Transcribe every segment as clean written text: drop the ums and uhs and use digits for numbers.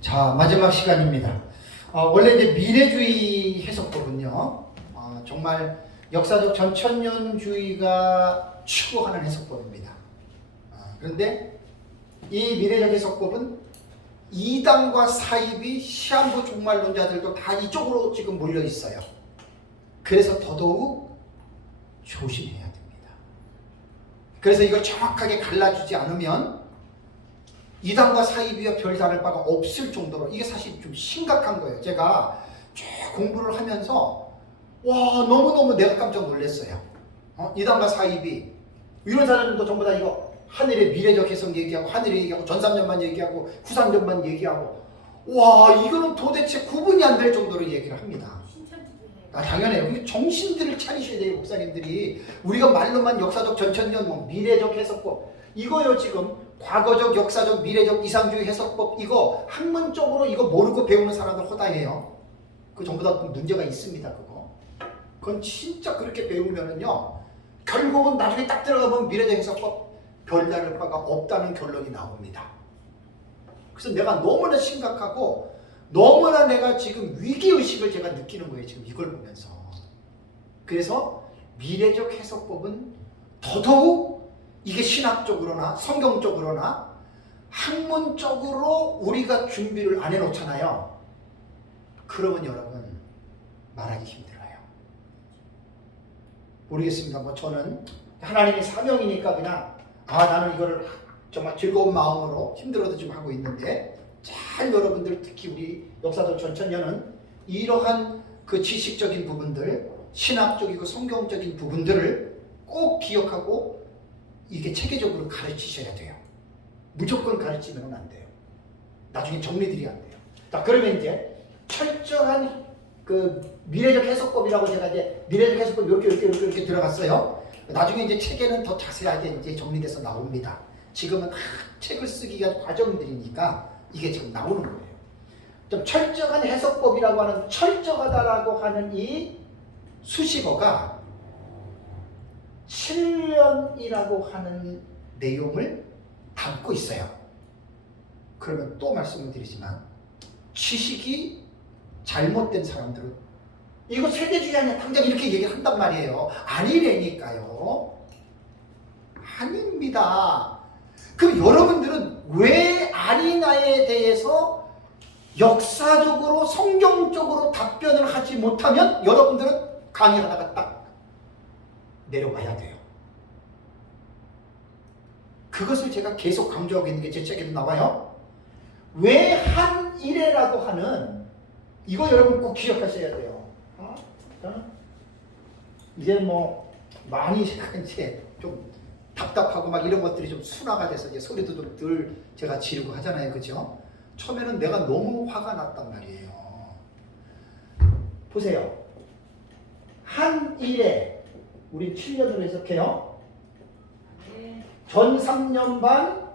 자, 마지막 시간입니다. 원래 이제 미래주의 해석법은요, 정말 역사적 전천년주의가 추구하는 해석법입니다. 그런데 이 미래적 해석법은 이단과 사입이 시한부 종말론자들도 다 이쪽으로 지금 몰려 있어요. 그래서 더더욱 조심해야 됩니다. 그래서 이걸 정확하게 갈라주지 않으면 이단과 사입이와 별 다를 바가 없을 정도로 이게 사실 좀 심각한 거예요. 제가 쭉 공부를 하면서 와, 너무너무 내가 깜짝 놀랐어요. 이단과 사입이 이런 사람들도 전부 다 이거 하늘의 미래적 해석 얘기하고 하늘 얘기하고 전삼년만 얘기하고 후삼년만 얘기하고 와, 이거는 도대체 구분이 안 될 정도로 얘기를 합니다. 당연해요. 근데 정신들을 차리셔야 돼요, 목사님들이. 우리가 말로만 역사적 전천년, 미래적 해석법 이거요. 지금 과거적, 역사적, 미래적, 이상주의 해석법 이거 학문적으로 이거 모르고 배우는 사람들 허다해요. 그 전부 다 문제가 있습니다. 그건 진짜 그렇게 배우면은요, 결국은 나중에 딱 들어가면 미래적 해석법 별다를 바가 없다는 결론이 나옵니다. 그래서 내가 너무나 심각하고 너무나 내가 지금 위기의식을 제가 느끼는 거예요. 지금 이걸 보면서. 그래서 미래적 해석법은 더더욱 이게 신학적으로나 성경적으로나 학문적으로 우리가 준비를 안 해놓잖아요. 그러면 여러분 말하기 힘들어요. 모르겠습니다. 저는 하나님의 사명이니까 그냥 나는 이거를 정말 즐거운 마음으로 힘들어도 좀 하고 있는데, 잘 여러분들 특히 우리 역사적 전천년은 이러한 그 지식적인 부분들, 신학적이고 성경적인 부분들을 꼭 기억하고 이게 체계적으로 가르치셔야 돼요. 무조건 가르치면 안 돼요. 나중에 정리들이 안 돼요. 자, 그러면 이제 철저한 그 미래적 해석법이라고 제가 이제 미래적 해석법 이렇게 들어갔어요. 나중에 이제 책에는 더 자세하게 이제 정리돼서 나옵니다. 지금은 책을 쓰기가 과정들이니까 이게 지금 나오는 거예요. 좀 철저한 해석법이라고 하는, 철저하다라고 하는 이 수식어가 7년이라고 하는 내용을 담고 있어요. 그러면 또 말씀을 드리지만 지식이 잘못된 사람들은 이거 세대주의 아니야 당장 이렇게 얘기한단 말이에요. 아니라니까요. 아닙니다. 그럼 여러분들은 왜 아니냐에 대해서 역사적으로 성경적으로 답변을 하지 못하면 여러분들은 강의하다가 딱 내려와야 돼요. 그것을 제가 계속 강조하고 있는 게 제 책에도 나와요. 왜 한 일에라고 하는 이거 여러분 꼭 기억하셔야 돼요. 이제 뭐 많이 이제 좀 답답하고 막 이런 것들이 좀 순화가 돼서 이제 소리도 좀 덜 제가 지르고 하잖아요. 그죠? 처음에는 내가 너무 화가 났단 말이에요. 보세요. 한 일에 우리 7년으로 해석해요. 전 3년 반,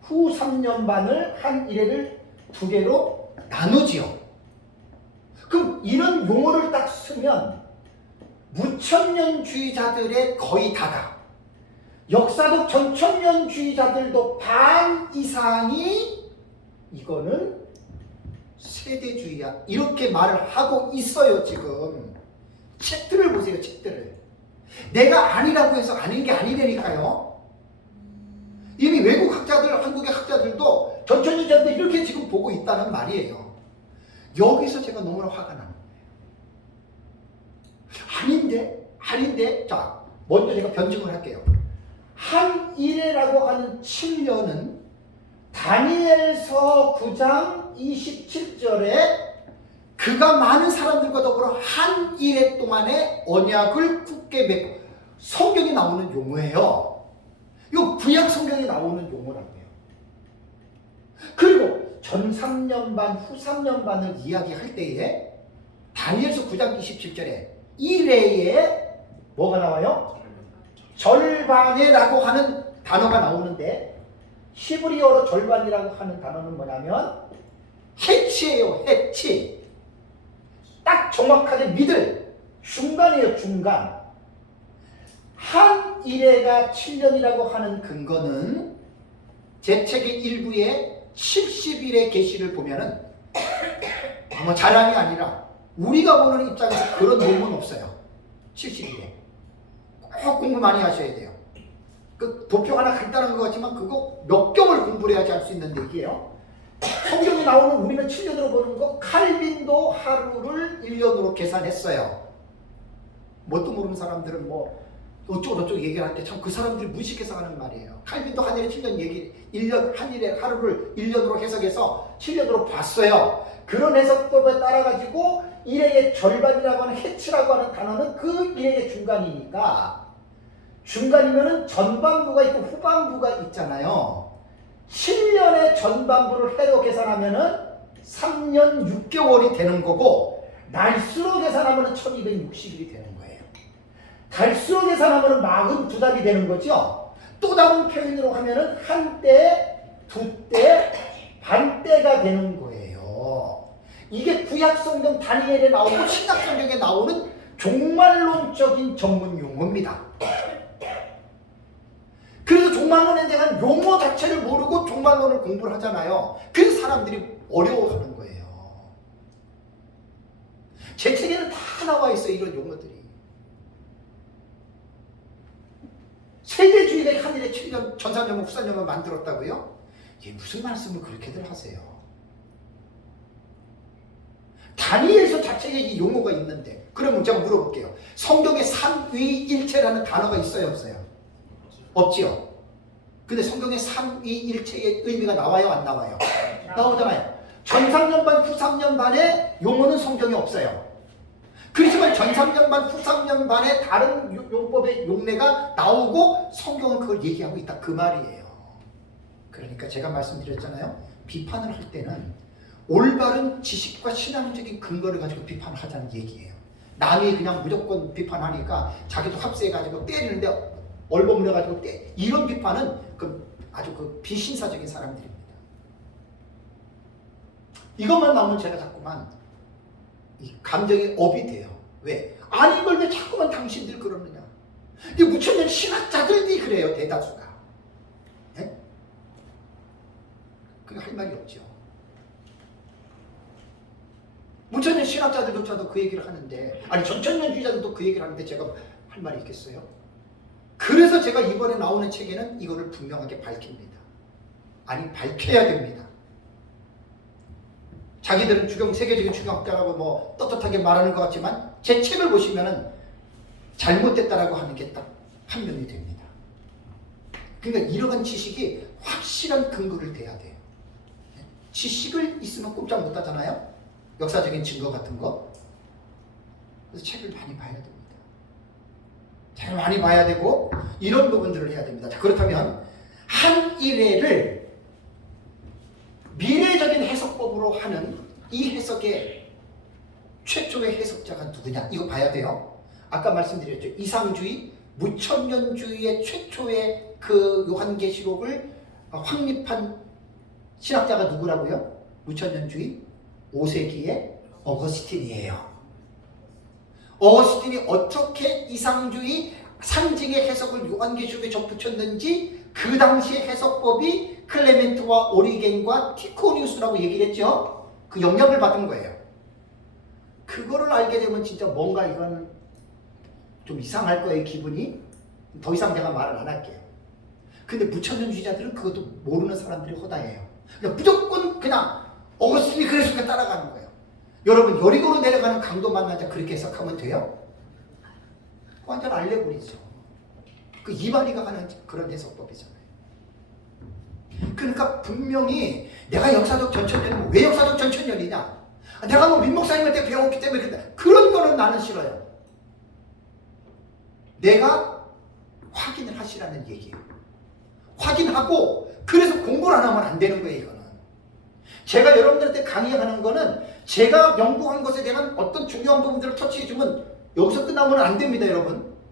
후 3년 반을 한 일회를 두 개로 나누지요. 그럼 이런 용어를 딱 쓰면 무천년주의자들의 거의 다가, 역사적 전천년주의자들도 반 이상이 이거는 세대주의야 이렇게 말을 하고 있어요. 지금 책들을 보세요. 책들을. 내가 아니라고 해서 아닌 게 아니라니까요. 이미 외국 학자들, 한국의 학자들도 전천년주의자들 이렇게 지금 보고 있다는 말이에요. 여기서 제가 너무나 화가 나는 거예요. 아닌데. 자, 먼저 제가 변증을 할게요. 한 일회라고 하는 7년은 다니엘서 9장 27절에 그가 많은 사람들과 더불어 한 일회 동안에 언약을 굳게 맺고, 성경에 나오는 용어예요. 이거 구약 성경에 나오는 용어라고요. 그리고 전 3년 반, 후 3년 반을 이야기할 때에 다니엘서 9장 27절에 일회에 뭐가 나와요? 절반에라고 하는 단어가 나오는데, 히브리어로 절반이라고 하는 단어는 뭐냐면 해치예요. 해치. 딱 정확하게 미들, 중간이에요. 중간. 한 일회가 7년이라고 하는 근거는 제 책의 일부에 70일의 계시를 보면은 뭐 자랑이 아니라 우리가 보는 입장에서 그런 논문 없어요. 70일에 꼭 공부 많이 하셔야 돼요. 그 도표 하나 간단한 것 같지만 그거 몇 경을 공부를 해야지 할 수 있는 얘기예요. 성경에 나오는 우리는 7년으로 보는 거 칼빈도 하루를 1년으로 계산했어요. 뭣도 모르는 사람들은 뭐 어쩌고 저쩌고 얘기를 하는데 참 그 사람들이 무식해서 하는 말이에요. 칼빈도 한 일에 7년 얘기, 1년, 한 일에 하루를 1년으로 해석해서 7년으로 봤어요. 그런 해석법에 따라가지고 일행의 절반이라고 하는 해치라고 하는 단어는 그 일행의 중간이니까 중간이면은 전반부가 있고 후반부가 있잖아요. 7년의 전반부를 해로 계산하면은 3년 6개월이 되는 거고 날수로 계산하면은 1260일이 되는 거예요. 달수로 계산하면은 42달이 되는 거죠. 또 다른 표현으로 하면은 한 때, 두 때, 반 때가 되는 거예요. 이게 구약 성경 다니엘에 나오고 신약 성경에 나오는 종말론적인 전문 용어입니다. 그래서 종말론에 대한 용어 자체를 모르고 종말론을 공부를 하잖아요. 그래서 사람들이 어려워하는 거예요. 제 책에는 다 나와 있어요. 이런 용어들이. 세계주의가 한 일에 7년, 전산년만 후산년만 만들었다고요? 이게 무슨 말씀을 그렇게들 하세요? 다니엘서 자체에 이 용어가 있는데 그러면 제가 물어볼게요. 성경에 삼위일체라는 단어가 있어요? 없어요? 없지요. 근데 성경에 삼위일체의 의미가 나와요? 안 나와요? 나오잖아요. 전삼년반, 후삼년반의 용어는 성경에 없어요. 그렇지만 전삼년반, 후삼년반의 다른 용법의 용례가 나오고 성경은 그걸 얘기하고 있다. 그 말이에요. 그러니까 제가 말씀드렸잖아요. 비판을 할 때는 올바른 지식과 신앙적인 근거를 가지고 비판을 하자는 얘기예요. 남이 그냥 무조건 비판하니까 자기도 합세해가지고 때리는데 얼버무려가지고 이런 비판은 아주 비신사적인 사람들입니다. 이것만 나오면 제가 자꾸만 이 감정이 업이 돼요. 왜? 아니 이걸 왜 자꾸만 당신들 그러느냐. 이 무천년 신학자들이 그래요. 대다수가. 예? 그게 할 말이 없죠. 무천년 신학자들조차도 그 얘기를 하는데 아니 전천년주의자들도 그 얘기를 하는데 제가 할 말이 있겠어요? 그래서 제가 이번에 나오는 책에는 이거를 분명하게 밝힙니다. 아니 밝혀야 됩니다. 자기들은 세계적인 주경학자라고 뭐 떳떳하게 말하는 것 같지만 제 책을 보시면은 잘못됐다라고 하는 게 딱 판명이 됩니다. 그러니까 이러한 지식이 확실한 근거를 대야 돼요. 지식을 있으면 꼼짝 못 하잖아요. 역사적인 증거 같은 거. 그래서 책을 많이 봐야 됩니다. 책을 많이 봐야 되고 이런 부분들을 해야 됩니다. 자, 그렇다면 한 일회를 미래적인 해석법으로 하는 이 해석의 최초의 해석자가 누구냐 이거 봐야 돼요. 아까 말씀드렸죠. 이상주의, 무천년주의의 최초의 그 요한계시록을 확립한 신학자가 누구라고요? 무천년주의 5세기의 어거스틴이에요. 어거스틴이 어떻게 이상주의 상징의 해석을 요한계시록에 접붙였는지 그 당시의 해석법이 클레멘트와 오리겐과 티코니우스라고 얘기를 했죠. 그 영향을 받은 거예요. 그거를 알게 되면 진짜 뭔가 이건 좀 이상할 거예요. 기분이. 더 이상 내가 말을 안 할게요. 근데 무천년주의자들은 그것도 모르는 사람들이 허다해요. 그냥 무조건 그냥 어거스틴이 그래서 따라가는 거예요. 여러분 여리고로 내려가는 강도 만나자 그렇게 해석하면 돼요? 완전 알레고리죠. 그 이바리가 하는 그런 해석법이잖아요. 그러니까 분명히 내가 역사적 전천년이면 왜 역사적 전천년이냐? 내가 뭐 민목사님한테 배웠기 때문에 그런 거는 나는 싫어요. 내가 확인을 하시라는 얘기예요. 확인하고 그래서 공부를 안 하면 안 되는 거예요. 이거는. 제가 여러분들한테 강의하는 거는 제가 연구한 것에 대한 어떤 중요한 부분들을 터치해주면 여기서 끝나면 안 됩니다.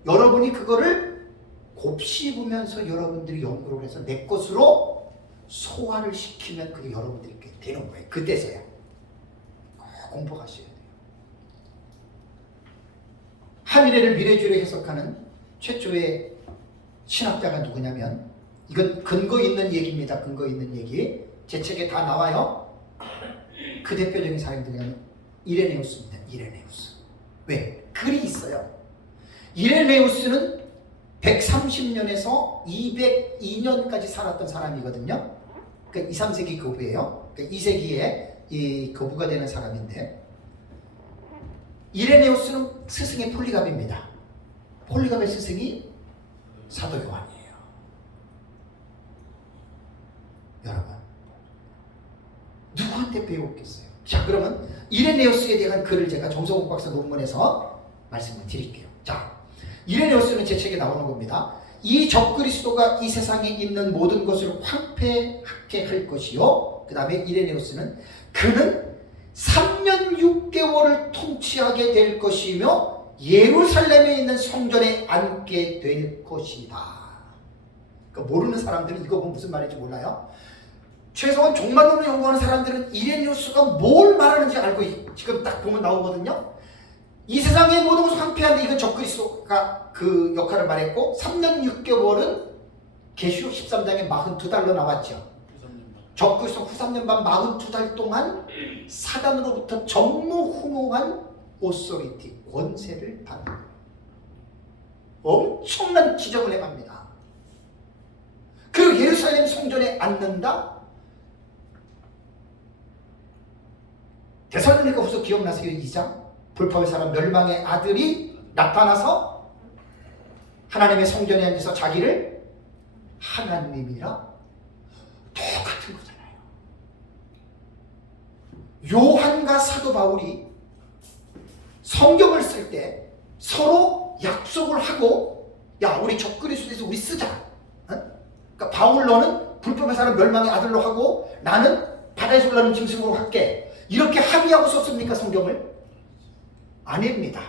여러분이 그거를 곱씹으면서 여러분들이 연구를 해서 내 것으로 소화를 시키면 그게 여러분들이 되는 거예요. 그때서야 꼭 공부하셔야 돼요. 한일회를 미래주의로 해석하는 최초의 신학자가 누구냐면 이건 근거 있는 얘기입니다. 근거 있는 얘기. 제 책에 다 나와요. 그 대표적인 사람이 누구냐면 이레네우스입니다. 이레네우스. 왜? 글이 있어요. 이레네우스는 130년에서 202년까지 살았던 사람이거든요. 그러니까 2, 3세기 거부예요. 그러니까 2세기에 이 거부가 되는 사람인데, 이레네우스는 스승의 폴리갑입니다. 폴리갑의 스승이 사도 요한이에요. 여러분, 누구한테 배웠겠어요? 자, 그러면 이레네우스에 대한 글을 제가 정성욱 박사 논문에서 말씀을 드릴게요. 자, 이레네우스는 제 책에 나오는 겁니다. 이 적그리스도가 이 세상에 있는 모든 것을 황폐하게 할 것이요. 그 다음에 이레네우스는 그는 3년 6개월을 통치하게 될 것이며 예루살렘에 있는 성전에 앉게 될 것이다. 그러니까 모르는 사람들은 이거 보면 무슨 말인지 몰라요. 최소한 종말론을 연구하는 사람들은 이레네우스가 뭘 말하는지 알고 지금 딱 보면 나오거든요. 이 세상의 모든 것을 황폐한데 이건 적그리스도가 그 역할을 말했고, 3년 6개월은 계시록 13장에 42달로 나왔죠. 적그리스도 후 3년 반 42달 동안 사단으로부터 전무후무한 오소리티, 권세를 받는 거예요. 엄청난 기적을 행합니다. 그리고 예루살렘 성전에 앉는다. 데살로니가 후서 기억나세요? 2장 불법의 사람 멸망의 아들이 나타나서 하나님의 성전에 앉아서 자기를 하나님이라, 똑같은 거잖아요. 요한과 사도 바울이 성경을 쓸 때 서로 약속을 하고, 야, 우리 적그리스도에서 우리 쓰자. 그러니까 바울 너는 불법의 사람 멸망의 아들로 하고 나는 바다에서 올라오는 짐승으로 할게. 이렇게 합의하고 썼습니까, 성경을? 아닙니다.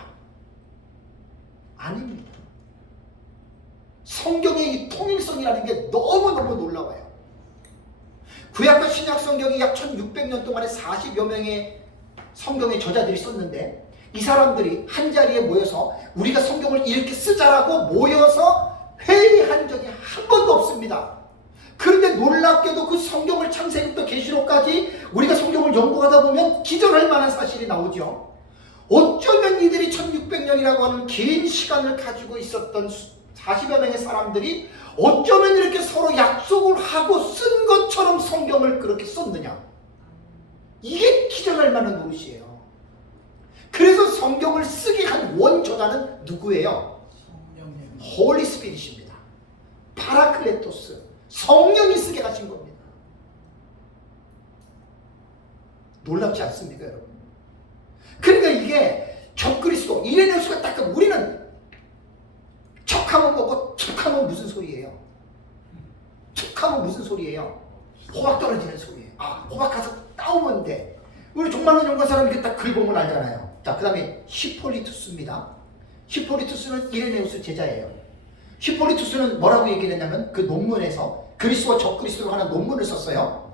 아닙니다. 성경의 이 통일성이라는 게 너무너무 놀라워요. 구약과 신약 성경이 약 1600년 동안에 40여 명의 성경의 저자들이 썼는데, 이 사람들이 한 자리에 모여서 우리가 성경을 이렇게 쓰자라고 모여서 회의한 적이 한 번도 없습니다. 그런데 놀랍게도 그 성경을 창세기부터 계시록까지 우리가 성경을 연구하다 보면 기절할 만한 사실이 나오죠. 어쩌면 이들이 1600년이라고 하는 긴 시간을 가지고 있었던 40여 명의 사람들이 어쩌면 이렇게 서로 약속을 하고 쓴 것처럼 성경을 그렇게 썼느냐. 이게 기절할 만한 노릇이에요. 그래서 성경을 쓰게 한 원저자는 누구예요? 홀리 스피릿입니다. 파라클레토스, 성령이 쓰게 하신 겁니다. 놀랍지 않습니까, 여러분? 그러니까 이게 적그리스도, 이레네우스가 딱 우리는 척하면 뭐고 툭하면 무슨 소리예요? 툭하면 무슨 소리예요? 호박 떨어지는 소리예요. 아, 호박 가서 따오면 돼. 우리 종말론 연구한 사람이 이렇게 딱 글 보면 알잖아요. 자, 그 다음에 히폴리투스입니다. 히폴리투스는 이레네우스 제자예요. 히폴리투스는 뭐라고 얘기를 했냐면 그 논문에서 그리스도와 적그리스도로 하는 논문을 썼어요.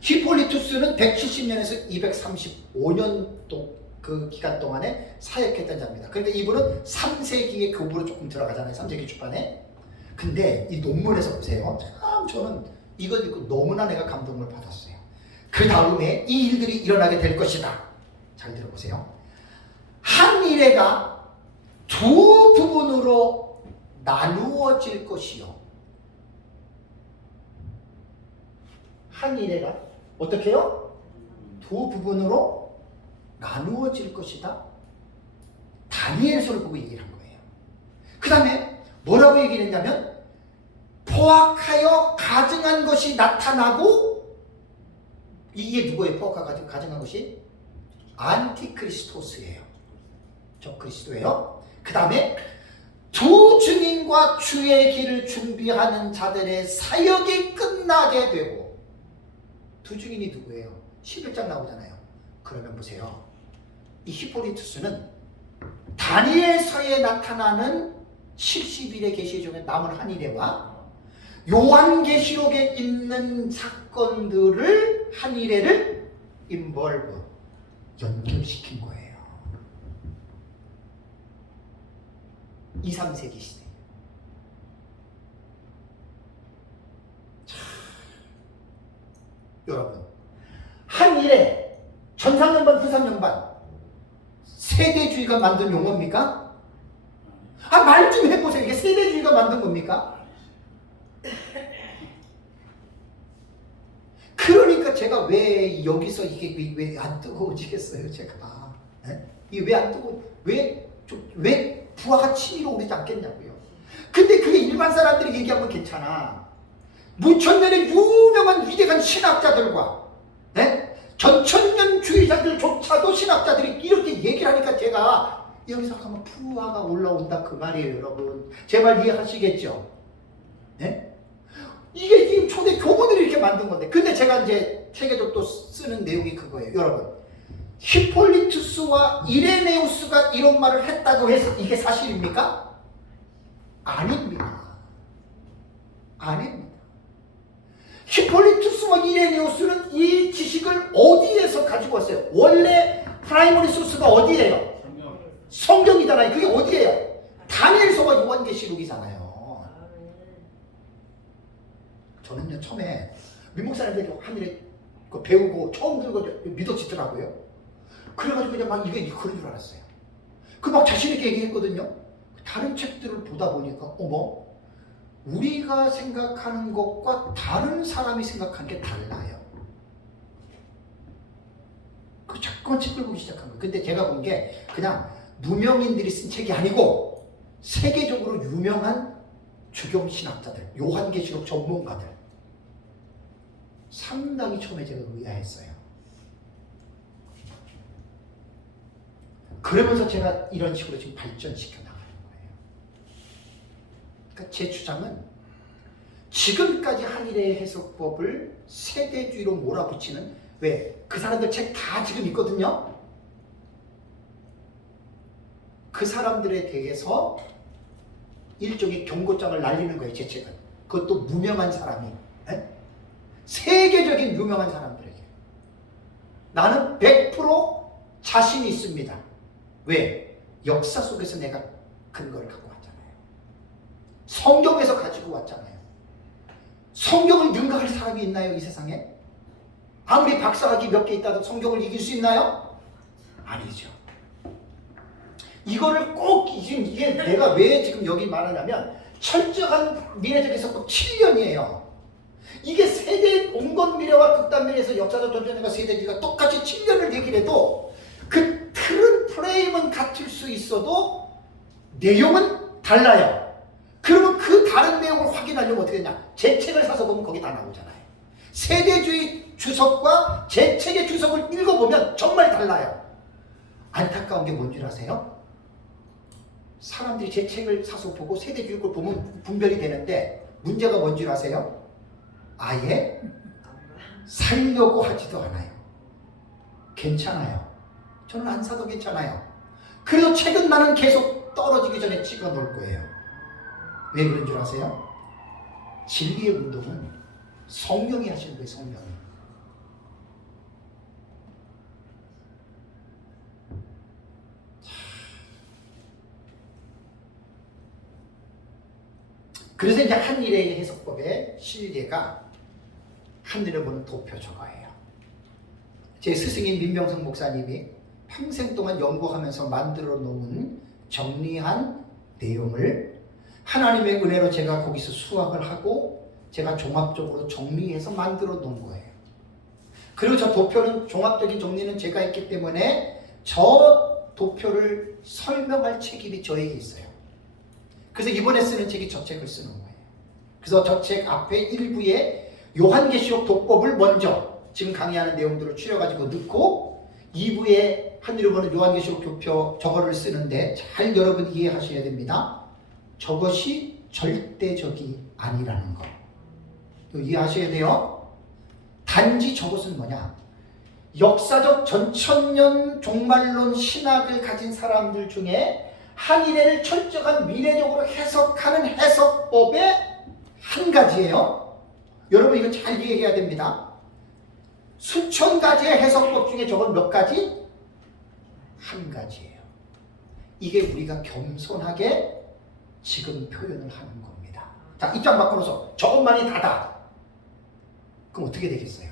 히폴리투스는 170년에서 235년 그 기간 동안에 사역했던 자입니다. 그런데 이분은 3세기의 교부로 조금 들어가잖아요. 3세기 초반에. 근데 이 논문에서 보세요. 참 저는 이걸 읽고 너무나 내가 감동을 받았어요. 그 다음에 이 일들이 일어나게 될 것이다. 잘 들어보세요. 한 일회가 두 부분으로 나누어질 것이요. 한 일회가 어떻게 해요? 두 부분으로 나누어질 것이다. 다니엘서를 보고 얘기를 한 거예요. 그 다음에 뭐라고 얘기를 했냐면 포악하여 가증한 것이 나타나고, 이게 누구예요? 포악하여 가증한 것이? 안티크리스토스예요. 적그리스도예요. 그 다음에 두 증인과 주의 길을 준비하는 자들의 사역이 끝나게 되고, 두 증인이 누구예요? 11장 나오잖아요. 그러면 보세요. 이 히폴리투스는 다니엘서에 나타나는 70일의 계시 중에 남은 한 일회와 요한계시록에 있는 사건들을 한 일회를 인벌브 연결시킨 거예요. 2, 3세기 시대. 여러분, 한일에 전상연반, 부산연반 세대주의가 만든 용어입니까? 아, 말 좀 해보세요. 이게 세대주의가 만든 겁니까? 그러니까 제가 왜 여기서 이게 왜 안 뜨거워지겠어요, 제가. 네? 이게 왜 안 뜨거워, 왜 부하가 치밀어 오르지 않겠냐고요. 근데 그게 일반 사람들이 얘기하면 괜찮아. 무천년의 유명한 위대한 신학자들과 네? 전천년주의자들조차도 신학자들이 이렇게 얘기를 하니까 제가 여기서 가면 부하가 올라온다 그 말이에요, 여러분. 제 말 이해하시겠죠? 네? 이게 지금 초대 교부들이 이렇게 만든 건데, 근데 제가 이제 책에도 또 쓰는 내용이 그거예요, 여러분. 히폴리투스와 이레네우스가 이런 말을 했다고 해서 이게 사실입니까? 아닙니다. 아닙니다. 히폴리투스와 이레네우스는 이 지식을 어디에서 가지고 왔어요? 원래 프라이머리 소스가 어디예요? 성경이잖아요. 그게 어디예요? 다니엘서와 요한계시록이잖아요. 저는요, 처음에 민목사님들이 하늘에 배우고 처음 들고 믿어지더라고요. 그래가지고 그냥 막 이게 그런 줄 알았어요. 그 막 자신있게 얘기했거든요. 다른 책들을 보다 보니까 어머, 우리가 생각하는 것과 다른 사람이 생각하는 게 달라요. 그 자꾸만 책을 보기 시작한 거예요. 근데 제가 본 게 그냥 무명인들이 쓴 책이 아니고 세계적으로 유명한 주경신학자들, 요한계시록 전문가들, 상당히 처음에 제가 의아했어요. 그러면서 제가 이런 식으로 지금 발전시켜 나가는 거예요. 그러니까 제 주장은 지금까지 한일의 해석법을 세대주의로 몰아붙이는, 왜? 그 사람들 책 다 지금 있거든요. 그 사람들에 대해서 일종의 경고장을 날리는 거예요, 제 책은. 그것도 무명한 사람이. 에? 세계적인 유명한 사람들에게. 나는 100% 자신이 있습니다. 왜? 역사 속에서 내가 근거를 갖고 왔잖아요. 성경에서 가지고 왔잖아요. 성경을 능가할 사람이 있나요, 이 세상에? 아무리 박사학위 몇 개 있다도 성경을 이길 수 있나요? 아니죠. 이거를 꼭, 이게 내가 왜 지금 여기 말하냐면, 철저한 미래적 해석법 7년이에요. 이게 세대 온건 미래와 극단 미래에서 역사적 전쟁과 세대주의가 똑같이 7년을 얘기를 해도 그 틀은 프레임은 같을 수 있어도 내용은 달라요. 그러면 그 다른 내용을 확인하려면 어떻게 되냐? 제 책을 사서 보면 거기 다 나오잖아요. 세대주의 주석과 제 책의 주석을 읽어보면 정말 달라요. 안타까운 게 뭔지 아세요? 사람들이 제 책을 사서 보고 세대주의 걸 보면 분별이 되는데 문제가 뭔지 아세요? 아예 살려고 하지도 않아요. 괜찮아요. 저는 안 사도 괜찮아요. 그래도 책은 나는 계속 떨어지기 전에 찍어 놓을 거예요. 왜 그런 줄 아세요? 진리의 운동은 성령이 하시는 거예요, 성령이. 그래서 이제 한일의 해석법의 실례가 한일을 보는 도표 저거예요. 제 스승인 민병성 목사님이 평생 동안 연구하면서 만들어 놓은 정리한 내용을 하나님의 은혜로 제가 거기서 수확을 하고 제가 종합적으로 정리해서 만들어 놓은 거예요. 그리고 저 도표는 종합적인 정리는 제가 했기 때문에 저 도표를 설명할 책임이 저에게 있어요. 그래서 이번에 쓰는 책이 저 책을 쓰는 거예요. 그래서 저 책 앞에 일부에 요한계시록 독법을 먼저 지금 강의하는 내용들을 추려가지고 넣고 2부에 한일을 보는 요한계시록 교표 저거를 쓰는데 잘 여러분 이해하셔야 됩니다. 저것이 절대적이 아니라는 거. 이해하셔야 돼요. 단지 저것은 뭐냐? 역사적 전천년 종말론 신학을 가진 사람들 중에 한일애를 철저한 미래적으로 해석하는 해석법의 한 가지예요. 여러분 이거 잘 이해해야 됩니다. 수천 가지의 해석법 중에 저건 몇 가지? 한 가지예요. 이게 우리가 겸손하게 지금 표현을 하는 겁니다. 자, 입장 바꿔서 저것만이 다다. 그럼 어떻게 되겠어요?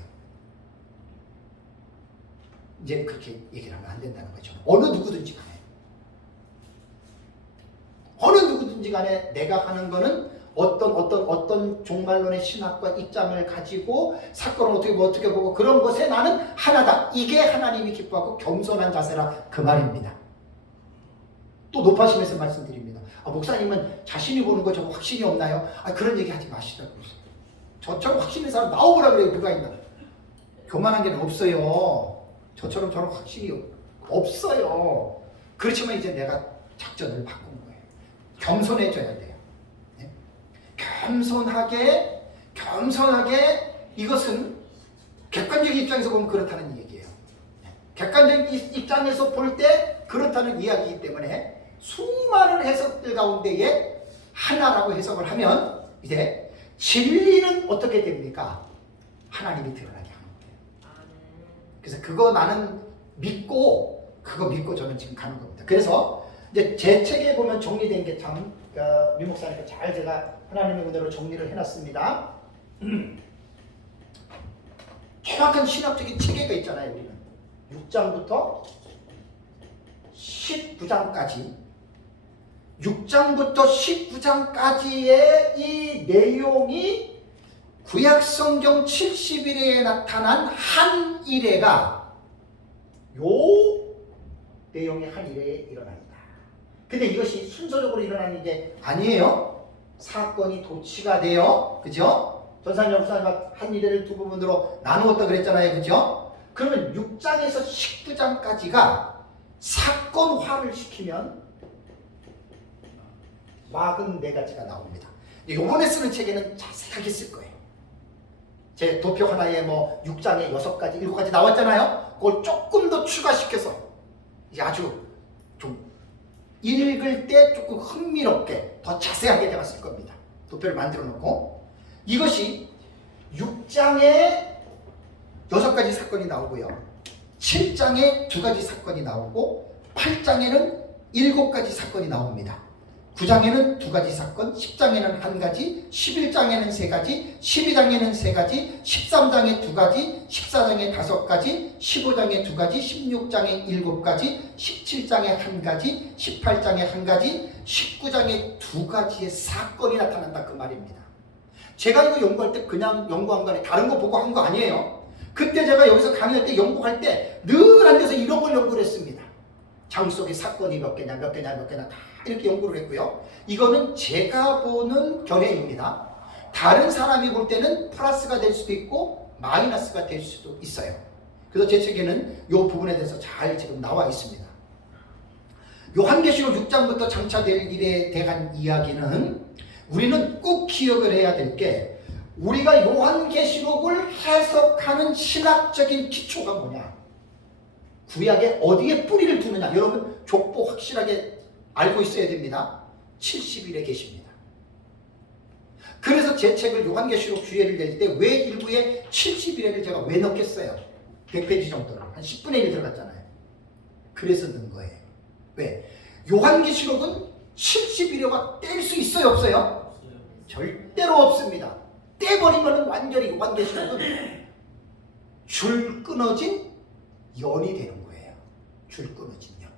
이제 그렇게 얘기를 하면 안 된다는 거죠. 어느 누구든지 간에. 어느 누구든지 간에 내가 하는 거는 어떤 종말론의 신학과 입장을 가지고 사건을 어떻게 보고 그런 것에 나는 하나다. 이게 하나님이 기뻐하고 겸손한 자세라 그 말입니다. 또 높아심에서 말씀드립니다. 목사님은 자신이 보는 거 저거 확신이 없나요? 그런 얘기 하지 마시라고. 저처럼 확신 있는 사람 나오보라 그래요. 누가 있나? 교만한 게 없어요. 저처럼 저런 확신이 없어요. 그렇지만 이제 내가 작전을 바꾼 거예요. 겸손해져야 돼요. 네? 겸손하게 이것은 객관적인 입장에서 보면 그렇다는 얘기예요. 객관적인 입장에서 볼 때 그렇다는 이야기이기 때문에 수많은 해석들 가운데에 하나라고 해석을 하면 이제 진리는 어떻게 됩니까? 하나님이 드러나게 하는 거예요. 그래서 그거 나는 믿고 저는 지금 가는 겁니다. 그래서 이제 제 책에 보면 정리된 게 참 미 목사님께 잘 제가 하나님의 은혜로 정리를 해놨습니다. 정확한 신학적인 체계가 있잖아요. 우리는 6장부터 19장까지의 이 내용이 구약성경 70일에 나타난 한 일회가 요 내용의 한 일회에 일어납니다. 근데 이것이 순서적으로 일어나는 게 아니에요. 사건이 도치가 돼요. 그죠? 전산 역사가 한 일회를 두 부분으로 나누었다 그랬잖아요. 그죠? 그러면 6장에서 19장까지가 사건화를 시키면 44가지가 나옵니다. 요번에 쓰는 책에는 자세하게 쓸 거예요. 제 도표 하나에 6장에 6가지, 7가지 나왔잖아요. 그걸 조금 더 추가시켜서 이제 아주 좀 읽을 때 조금 흥미롭게 더 자세하게 제가 쓸 겁니다. 도표를 만들어 놓고 이것이 6장에 6가지 사건이 나오고요. 7장에 2가지 사건이 나오고 8장에는 7가지 사건이 나옵니다. 9장에는 2가지 사건, 10장에는 1가지, 11장에는 3가지, 12장에는 3가지, 13장에 2가지, 14장에 5가지, 15장에 2가지, 16장에 7가지, 17장에 1가지, 18장에 1가지, 19장에 2가지의 사건이 나타난다 그 말입니다. 제가 이거 연구할 때 그냥 연구한 거 아니에요. 다른 거 보고 한 거 아니에요. 그때 제가 여기서 강의할 때 연구할 때 늘 앉아서 이런 걸 연구를 했습니다. 장 속에 사건이 몇 개냐 다 이렇게 연구를 했고요. 이거는 제가 보는 견해입니다. 다른 사람이 볼 때는 플러스가 될 수도 있고 마이너스가 될 수도 있어요. 그래서 제 책에는 이 부분에 대해서 잘 지금 나와 있습니다. 요한계시록 6장부터 장차될 일에 대한 이야기는 우리는 꼭 기억을 해야 될 게 우리가 요한계시록을 해석하는 신학적인 기초가 뭐냐? 구약에 어디에 뿌리를 두느냐? 여러분 족보 확실하게 알고 있어야 됩니다. 70일에 계십니다. 그래서 제 책을 요한계시록 주예를 낼 때 왜 1부에 70일에를 제가 왜 넣겠어요? 100페이지 정도로 한 10분의 1 들어갔잖아요. 그래서 넣은 거예요. 왜? 요한계시록은 70일에가 뗄 수 있어요 없어요? 절대로 없습니다. 떼버리면 완전히 요한계시록은 줄 끊어진 연이 되는 거예요. 줄 끊어진 연.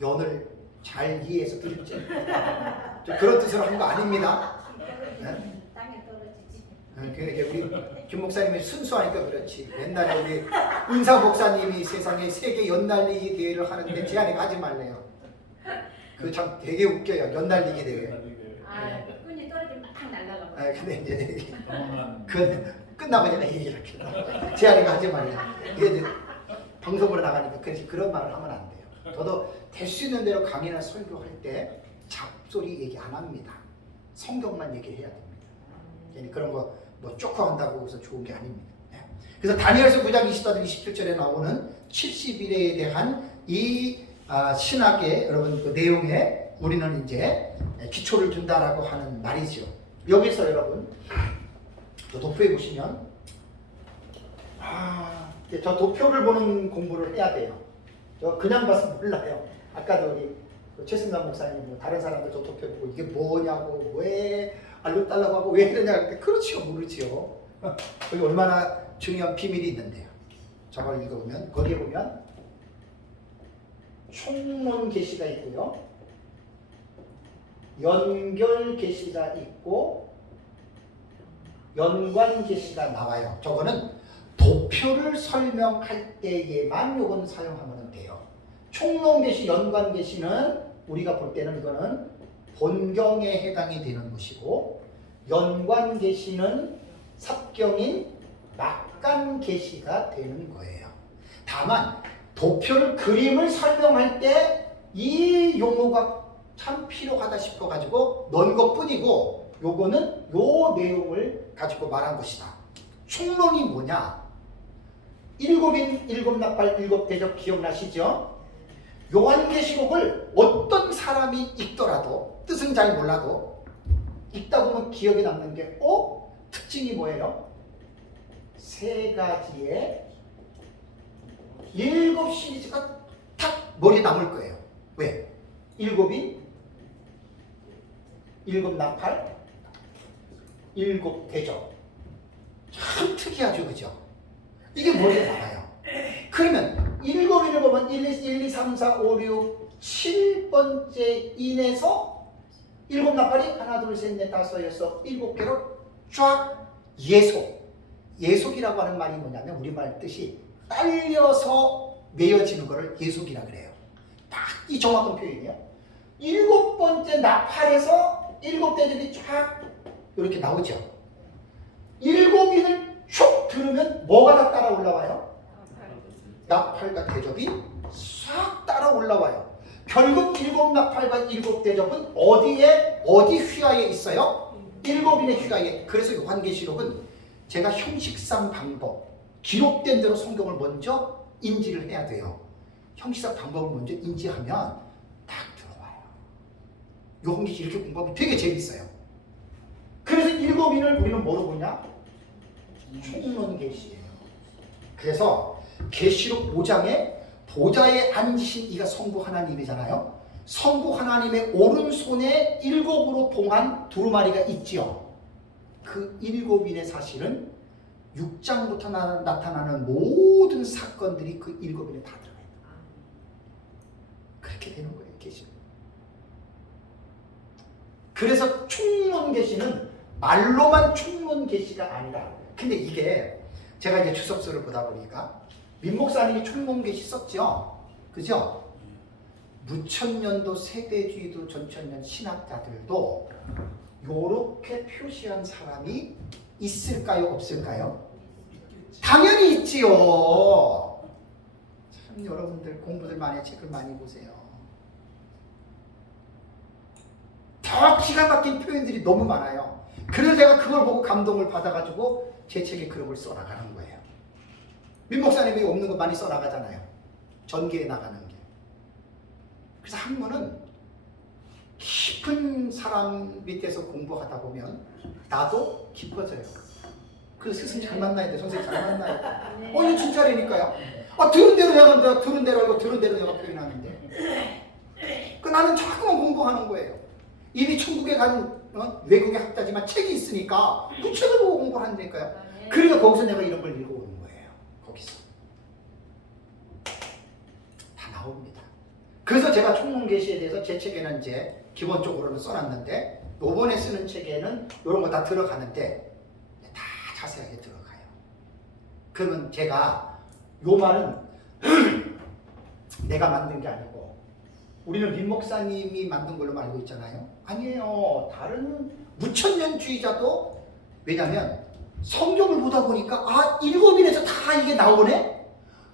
연을 잘 이해해서 들을지 그런 뜻으로 한 거 아닙니다. 네? 땅에 떨어지지. 우리 김 목사님이 순수하니까 그렇지. 옛날에 우리 은사 목사님이 세상에 세계 연날리기 대회를 하는데 제 아내가 하지 말래요. 그 참 되게 웃겨요. 연날리기 대회. 끈이 떨어지면 막 날아가. 근데 이제 그 끝나고 전에 얘기를 할게요. 제 아내가 하지 말래요. 이게 방송으로 나가니까 그런 말을 하면 안 돼요. 저도 될 수 있는 대로 강의나 설교할 때 잡소리 얘기 안 합니다. 성경만 얘기해야 됩니다. 그런 거 쪼커 한다고 해서 좋은 게 아닙니다. 그래서 다니엘서 9장 24절 27절에 나오는 70일에 대한 이 신학의 여러분 그 내용에 우리는 이제 기초를 둔다라고 하는 말이죠. 여기서 여러분 저 도표에 보시면 저 도표를 보는 공부를 해야 돼요. 저 그냥 봐서 몰라요. 아까도 우리 최승남 목사님 다른 사람들 저 도표 보고 이게 뭐냐고 왜 알록달록 하고 왜 이러냐 그랬더니 그렇지요 모르지요. 여기 얼마나 중요한 비밀이 있는데요. 저걸 읽어보면 거기에 보면 총론 계시가 있고요. 연결 계시가 있고 연관 계시가 나와요. 저거는 도표를 설명할 때에만 요건 사용하면 돼요. 총론 계시, 연관 계시는 우리가 볼 때는 이거는 본경에 해당이 되는 것이고 연관 계시는 삽경인 막간 계시가 되는 거예요. 다만 도표를 그림을 설명할 때 이 용어가 참 필요하다 싶어가지고 넣은 것뿐이고 요거는 요 내용을 가지고 말한 것이다. 총론이 뭐냐? 일곱인, 일곱나팔, 일곱대접 기억나시죠? 요한계시록을 어떤 사람이 읽더라도 뜻은 잘 몰라도 읽다 보면 기억에 남는 게 특징이 뭐예요? 세 가지의 일곱 시리즈가 탁 머리에 남을 거예요. 왜? 일곱인, 일곱나팔, 일곱대접. 참 특이하죠, 그죠? 이게 머리에 남아요. 그러면 일곱인을 보면 1, 2, 3, 4, 5, 6, 7번째 인에서 일곱나팔이 하나, 둘, 셋, 넷, 다섯, 여섯, 일곱 개로 쫙 예속. 예속이라고 하는 말이 뭐냐면 우리말 뜻이 딸려서 메어지는 것을 예속이라 그래요. 딱 이 정확한 표현이에요. 일곱 번째 나팔에서 일곱 대접이 쫙 이렇게 나오죠. 일곱인을 쭉 들으면 뭐가 다 따라 올라와요? 나팔과 대접이 싹 따라 올라와요. 결국 일곱 나팔과 일곱 대접은 어디 휘하에 있어요? 일곱인의 휘하에. 그래서 요한계시록은 제가 형식상 방법, 기록된 대로 성경을 먼저 인지를 해야 돼요. 형식상 방법을 먼저 인지하면 딱 들어와요. 요한계시록 이렇게 공부하면 되게 재밌어요. 그래서 일곱인을 우리는 뭐로 보냐? 총론 계시예요. 그래서 계시록 5장에 보좌에 앉으신 이가 성부 하나님이잖아요. 성부 하나님의 오른손에 일곱으로 봉한 두루마리가 있지요. 그 일곱인의 사실은 6장부터 나타나는 모든 사건들이 그 일곱인에 다 들어가요. 그렇게 되는 거예요, 계시록. 그래서 총론 계시는 말로만 총론 계시가 아니라, 근데 이게 제가 이제 주석서를 보다 보니까 민 목사님이 총론 계시 썼죠, 그죠? 무천년도 세대주의도 전천년 신학자들도 요렇게 표시한 사람이 있을까요, 없을까요? 당연히 있지요. 참 여러분들 공부들 많이 책을 많이 보세요. 더 기가 막힌 표현들이 너무 많아요. 그래서 제가 그걸 보고 감동을 받아가지고 제 책에 그런 걸 써나가는 거예요. 민 목사님이 없는 거 많이 써나가잖아요. 전개해 나가는 게. 그래서 학문은 깊은 사람 밑에서 공부하다 보면 나도 깊어져요. 그래서 스승 잘 만나야 돼. 선생님 잘 만나야 돼. 이거 진짜라니까요. 들은 대로 내가 들은 대로 알고 들은 대로 내가 표현하는데. 나는 자꾸만 공부하는 거예요. 이미 천국에 간 외국의 학자지만 책이 있으니까 그 책을 보고 공부하는다니까요. 그러니까 거기서 내가 이런 걸 읽어오는 거예요. 거기서 다 나옵니다. 그래서 제가 총론 계시에 대해서 제 책에는 이제 기본적으로는 써놨는데 이번에 쓰는 책에는 이런 거 다 들어가는데 다 자세하게 들어가요. 그러면 제가 요 말은 내가 만든 게 아니고 우리는 민 목사님이 만든 걸로 알고 있잖아요. 아니에요. 다른 무천년주의자도, 왜냐하면 성경을 보다 보니까 일곱인에서 다 이게 나오네?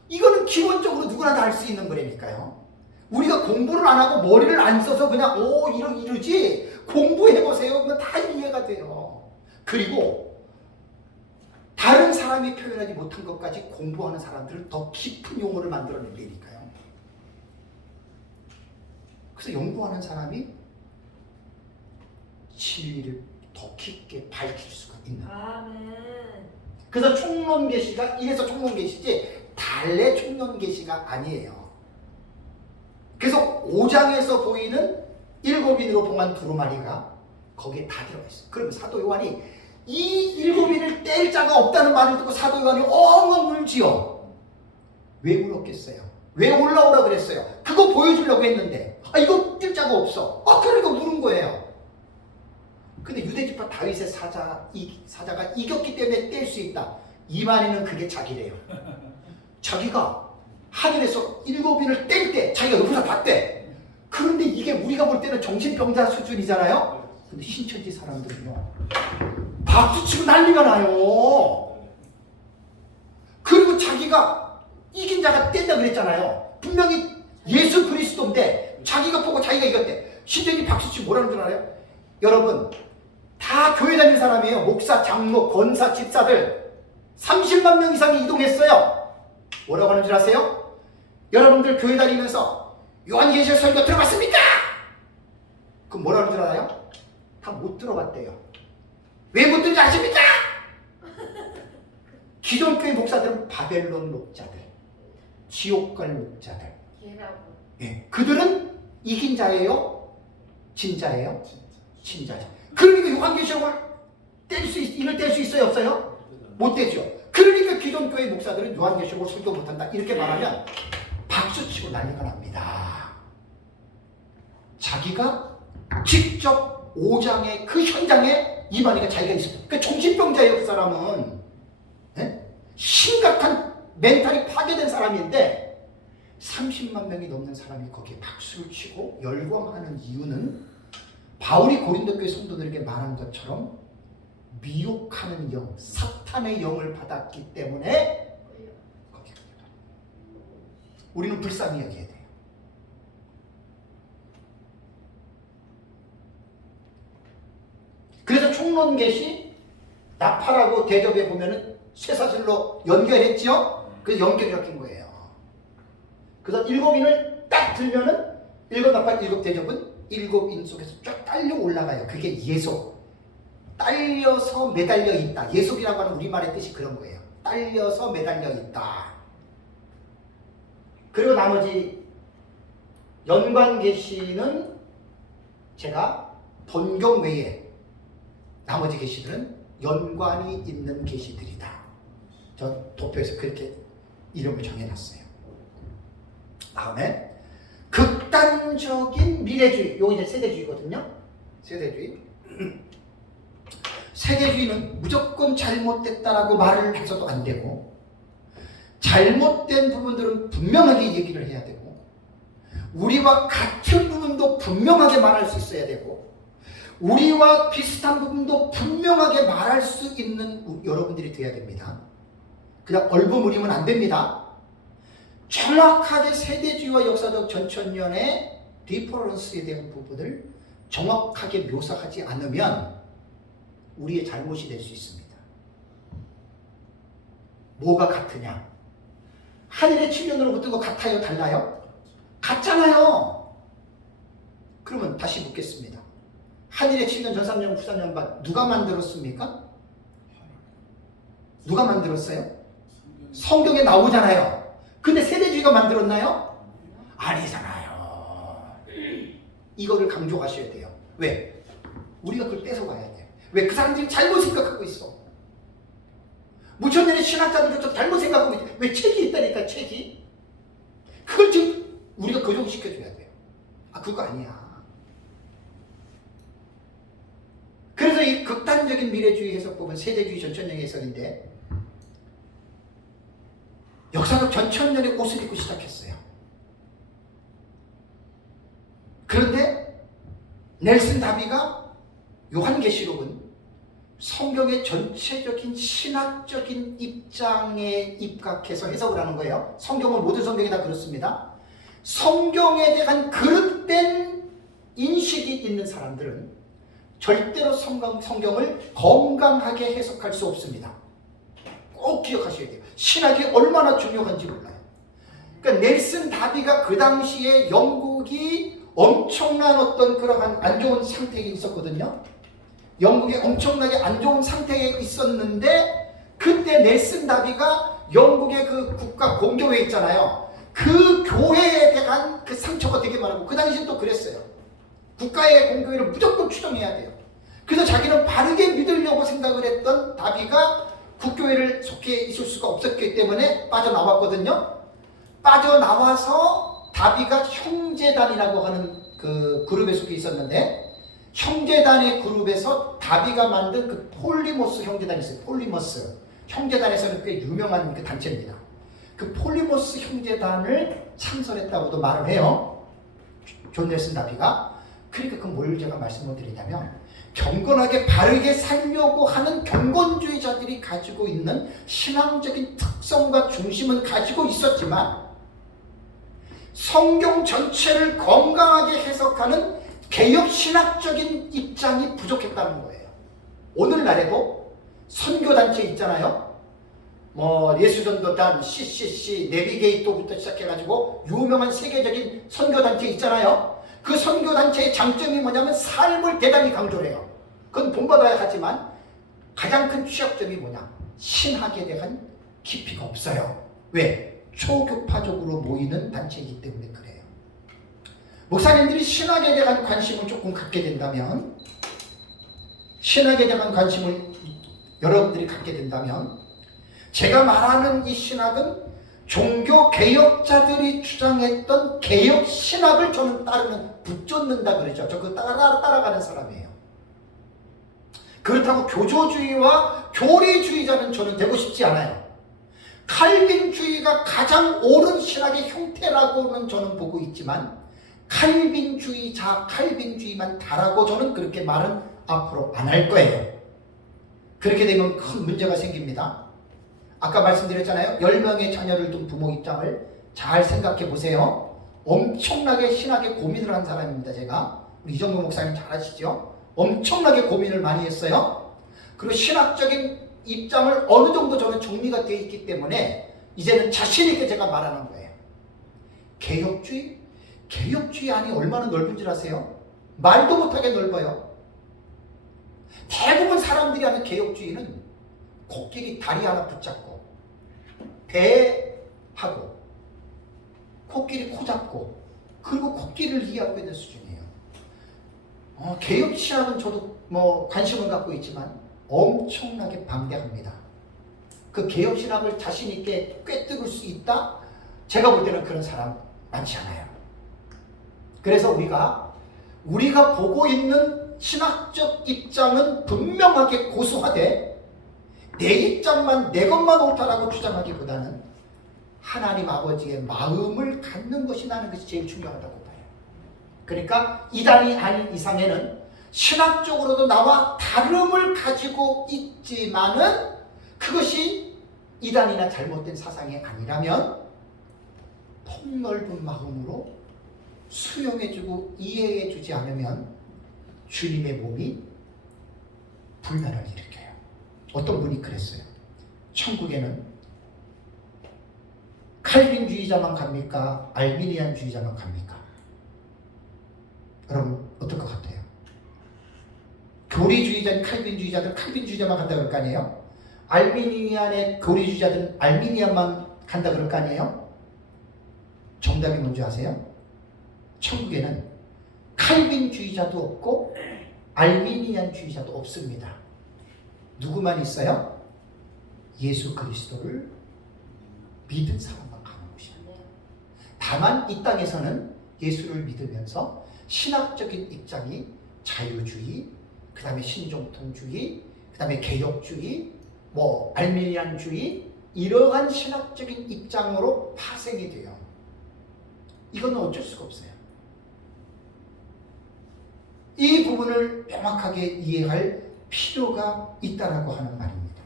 이거는 기본적으로 누구나 다 알 수 있는 거라니까요. 우리가 공부를 안 하고 머리를 안 써서 그냥 이러지 공부해보세요. 그러면 다 이해가 돼요. 그리고 다른 사람이 표현하지 못한 것까지 공부하는 사람들은 더 깊은 용어를 만들어낸다니까요. 그래서 연구하는 사람이 진리를 더 깊게 밝힐 수가 있는 거예요. 아멘. 그래서 총론 계시가 이래서 총론 계시지 달래 총론 계시가 아니에요. 그래서 5장에서 보이는 일곱인으로 봉한 두루마리가 거기에 다 들어가 있어요. 그러면 사도 요한이 이 일곱인을 뗄 자가 없다는 말을 듣고 사도 요한이 엉엉 울지요. 왜 울었겠어요? 왜 올라오라 그랬어요? 그거 보여주려고 했는데 이거 뛸 자가 없어. 그러니까 우는 거예요. 근데 유대지파 다윗의 사자가 이겼기 때문에 뗄 수 있다. 이만희는 그게 자기래요. 자기가 하늘에서 7인을 뗄 때 자기가 옆에서 봤대. 그런데 이게 우리가 볼 때는 정신병자 수준이잖아요. 근데 신천지 사람들은요 박수치고 난리가 나요. 그리고 자기가 이긴 자가 뗀다 그랬잖아요. 분명히 예수 그리스도인데 자기가 보고 자기가 이겼대. 신천지 박수치고 뭐라는 줄 알아요? 여러분 다 교회 다니는 사람이에요. 목사, 장로, 권사, 집사들 30만 명 이상이 이동했어요. 뭐라고 하는 줄 아세요? 여러분들 교회 다니면서 요한계시록 설교 들어봤습니까? 그럼 뭐라고 하는 줄 알아요? 다 못 들어봤대요. 왜 못 들은지 아십니까? 기존교회 목사들은 바벨론 목자들, 지옥 갈 목자들. 걔라고. 예, 그들은 이긴 자예요? 진 자예요? 진 자죠. 그러니까 요한계시록을 인을 뗄 수 있어요? 없어요? 못 떼죠. 그러니까 기존교회 목사들은 요한계시록을 설교 못한다 이렇게 말하면 박수치고 난리가 납니다. 자기가 직접 5장의 그 현장에 이만희가 자기가 있었다. 그러니까 정신병자예요. 그 사람은. 네? 심각한 멘탈이 파괴된 사람인데 30만 명이 넘는 사람이 거기에 박수를 치고 열광하는 이유는 바울이 고린도 교회 성도들에게 말한 것처럼 미혹하는 영, 사탄의 영을 받았기 때문에 거기에 우리는 불쌍히 여겨야 돼요. 그래서 총론계시 나팔하고 대접에 보면은 쇠사슬로 연결했죠? 그래서 연결이 엮인 거예요. 그래서 7인을 딱 들면은 7나팔 7대접은 7인 속에서 쫙 딸려 올라가요. 그게 예속. 딸려서 매달려 있다. 예속이라고 하는 우리말의 뜻이 그런 거예요. 딸려서 매달려 있다. 그리고 나머지 연관계시는 제가 번경 외에 나머지 계시들은 연관이 있는 계시들이다. 저 도표에서 그렇게 이름을 정해놨어요. 다음에 극단적인 미래주의. 요거 이제 세대주의거든요. 세대주의. 세대주의는 무조건 잘못됐다라고 말을 해서도 안 되고 잘못된 부분들은 분명하게 얘기를 해야 되고 우리와 같은 부분도 분명하게 말할 수 있어야 되고 우리와 비슷한 부분도 분명하게 말할 수 있는 여러분들이 돼야 됩니다. 그냥 얼버무리면 안 됩니다. 정확하게 세대주의와 역사적 전천년의 디퍼런스에 대한 부분을 정확하게 묘사하지 않으면 우리의 잘못이 될 수 있습니다. 뭐가 같으냐? 하늘의 7년으로 붙은 거 같아요? 달라요? 같잖아요. 그러면 다시 묻겠습니다. 하늘의 7년, 전 3년, 후 3년 반 누가 만들었습니까? 누가 만들었어요? 성경에 나오잖아요. 근데 세대주의가 만들었나요? 아니잖아요. 이거를 강조하셔야 돼요. 왜? 우리가 그걸 뺏어가야 돼요. 왜? 그 사람들이 잘못 생각하고 있어. 무천년의 신학자들도 잘못 생각하고 있어. 왜? 책이 있다니까, 책이. 그걸 지금 우리가 교정시켜줘야 돼요. 그거 아니야. 그래서 이 극단적인 미래주의 해석법은 세대주의 전천년 해석인데 역사적 전천년에 옷을 입고 시작했어요. 그런데 넬슨 다비가 요한계시록은 성경의 전체적인 신학적인 입장에 입각해서 해석을 하는 거예요. 성경은 모든 성경이 다 그렇습니다. 성경에 대한 그릇된 인식이 있는 사람들은 절대로 성경을 건강하게 해석할 수 없습니다. 꼭 기억하셔야 돼요. 신학이 얼마나 중요한지 몰라요. 그러니까 넬슨 다비가 그 당시에 영국이 엄청난 어떤 그러한 안 좋은 상태에 있었거든요. 영국이 엄청나게 안 좋은 상태에 있었는데 그때 넬슨 다비가 영국의 그 국가 공교회 있잖아요. 그 교회에 대한 그 상처가 되게 많았고 그 당시엔 또 그랬어요. 국가의 공교회를 무조건 추종해야 돼요. 그래서 자기는 바르게 믿으려고 생각을 했던 다비가 국교회를 속해 있을 수가 없었기 때문에 빠져나왔거든요. 빠져나와서 다비가 형제단이라고 하는 그 그룹에 속해 있었는데, 형제단의 그룹에서 다비가 만든 그 폴리모스 형제단이 있어요. 폴리모스 형제단에서는 꽤 유명한 그 단체입니다. 그 폴리모스 형제단을 창설했다고도 말을 해요, 존 넬슨 다비가. 그러니까 그 뭘 제가 말씀을 드리냐면, 경건하게 바르게 살려고 하는 경건주의자들이 가지고 있는 신앙적인 특성과 중심은 가지고 있었지만, 성경 전체를 건강하게 해석하는 개혁신학적인 입장이 부족했다는 거예요. 오늘날에도 선교단체 있잖아요. 뭐 예수전도단, CCC, 내비게이터부터 시작해가지고 유명한 세계적인 선교단체 있잖아요. 그 선교단체의 장점이 뭐냐면 삶을 대단히 강조를 해요. 그건 본받아야 하지만 가장 큰 취약점이 뭐냐? 신학에 대한 깊이가 없어요. 왜? 초교파적으로 모이는 단체이기 때문에 그래요. 목사님들이 신학에 대한 관심을 조금 갖게 된다면, 신학에 대한 관심을 여러분들이 갖게 된다면, 제가 말하는 이 신학은 종교 개혁자들이 주장했던 개혁 신학을 저는 붙쫓는다 그러죠. 저 그거 따라가는 사람이에요. 그렇다고 교조주의와 교리주의자는 저는 되고 싶지 않아요. 칼빈주의가 가장 옳은 신학의 형태라고는 저는 보고 있지만, 칼빈주의만 다라고 저는 그렇게 말은 앞으로 안 할 거예요. 그렇게 되면 큰 문제가 생깁니다. 아까 말씀드렸잖아요. 10명의 자녀를 둔 부모 입장을 잘 생각해 보세요. 엄청나게 신학에 고민을 한 사람입니다. 제가 우리 이정도 목사님 잘 아시죠? 엄청나게 고민을 많이 했어요. 그리고 신학적인 입장을 어느 정도 저는 정리가 되어 있기 때문에 이제는 자신 있게 제가 말하는 거예요. 개혁주의 안이 얼마나 넓은 줄 아세요? 말도 못하게 넓어요. 대부분 사람들이 하는 개혁주의는 코끼리 다리 하나 붙잡고 배하고 코끼리 코 잡고 그리고 코끼리를 이해하고 있는 수준이에요. 개혁 신학은 저도 뭐 관심을 갖고 있지만 엄청나게 방대합니다. 그 개혁 신학을 자신 있게 꿰뚫을 수 있다? 제가 볼 때는 그런 사람 많지 않아요. 그래서 우리가 보고 있는 신학적 입장은 분명하게 고수하되, 내 입장만, 내 것만 옳다라고 주장하기보다는 하나님 아버지의 마음을 갖는 것이, 나는 것이 제일 중요하다고 봐요. 그러니까 이단이 아닌 이상에는 신학적으로도 나와 다름을 가지고 있지만은 그것이 이단이나 잘못된 사상이 아니라면 폭넓은 마음으로 수용해주고 이해해주지 않으면 주님의 몸이 불난을 일으켜요. 어떤 분이 그랬어요. 천국에는 칼빈주의자만 갑니까? 알미니안주의자만 갑니까? 여러분 어떨 것 같아요? 교리주의자는 칼빈주의자만 간다 그럴 거 아니에요? 알미니안의 교리주의자들은 알미니안만 간다 그럴 거 아니에요? 정답이 뭔지 아세요? 천국에는 칼빈주의자도 없고 알미니안주의자도 없습니다. 누구만 있어요? 예수 그리스도를 믿은 사람만 가는 곳이에요. 다만 이 땅에서는 예수를 믿으면서 신학적인 입장이 자유주의, 그 다음에 신종통주의, 그 다음에 개혁주의, 알미니안주의, 이러한 신학적인 입장으로 파생이 돼요. 이거는 어쩔 수가 없어요. 이 부분을 명확하게 이해할 필요가 있다라고 하는 말입니다.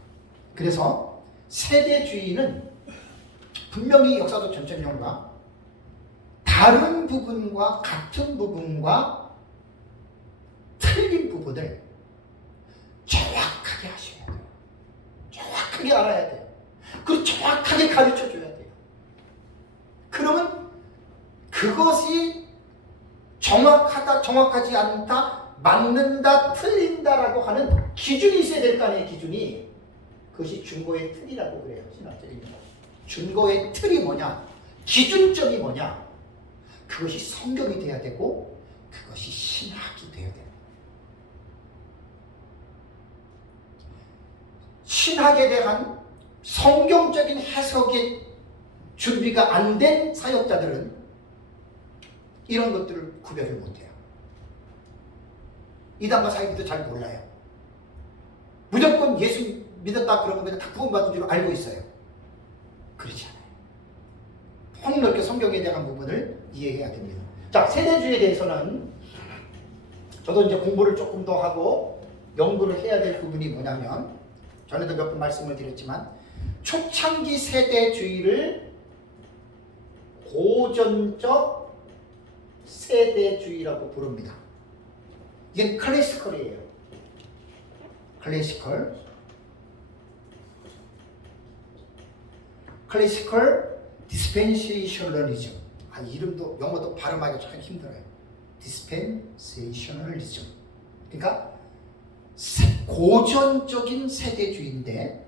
그래서 세대주의는 분명히 역사적 전쟁론과 다른 부분과 같은 부분과 틀린 부분을 정확하게 하셔야 돼요. 정확하게 알아야 돼요. 그리고 정확하게 가르쳐줘야 돼요. 그러면 그것이 정확하다, 정확하지 않다, 맞는다, 틀린다라고 하는 기준이 있어야 될 거 아니에요. 기준이. 그것이 준거의 틀이라고 그래요. 신학적인 준거의 틀이 뭐냐, 기준점이 뭐냐, 그것이 성경이 돼야 되고 그것이 신학이 돼야 돼요. 신학에 대한 성경적인 해석이 준비가 안 된 사역자들은 이런 것들을 구별을 못해요. 이단과 사이비도 잘 몰라요. 무조건 예수 믿었다 그러면 그냥 다 구원받은 줄 알고 있어요. 그렇지 않아요. 폭넓게 성경에 대한 부분을 이해해야 됩니다. 자, 세대주의에 대해서는 저도 이제 공부를 조금 더 하고 연구를 해야 될 부분이 뭐냐면, 전에도 몇 번 말씀을 드렸지만 초창기 세대주의를 고전적 세대주의라고 부릅니다. 이게 클래시컬이에요. 클래시컬 디스펜세이셔널리즘. 이름도 영어도 발음하기 참 힘들어요. 디스펜세이셔널리즘. 그러니까 고전적인 세대주의인데,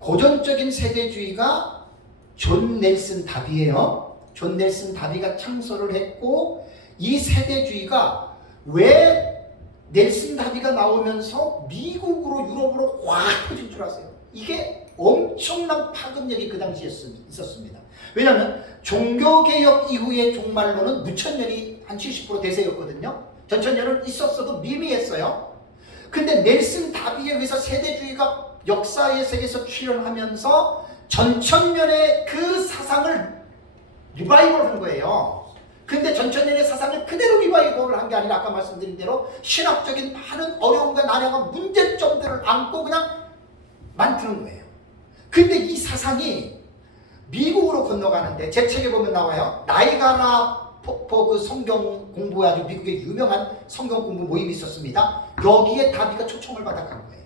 고전적인 세대주의가 존 넬슨 다비예요. 존 넬슨 다비가 창설을 했고, 이 세대주의가 왜 넬슨 다비가 나오면서 미국으로 유럽으로 확 퍼진 줄 아세요? 이게 엄청난 파급력이 그 당시에 있었습니다. 왜냐하면 종교개혁 이후의 종말론은 무천년이 한 70% 대세였거든요. 전천년은 있었어도 미미했어요. 근데 넬슨 다비에 의해서 세대주의가 역사의 세계에서 출현하면서 전천년의 그 사상을 리바이벌한 거예요. 근데 전천년의 사상을 그대로 리바이벌을 한 게 아니라 아까 말씀드린 대로 신학적인 많은 어려움과 난항과 문제점들을 안고 그냥 만드는 거예요. 근데 이 사상이 미국으로 건너가는데, 제 책에 보면 나와요. 나이가라 폭포 그 성경 공부에 아주 미국의 유명한 성경 공부 모임이 있었습니다. 여기에 다비가 초청을 받아간 거예요.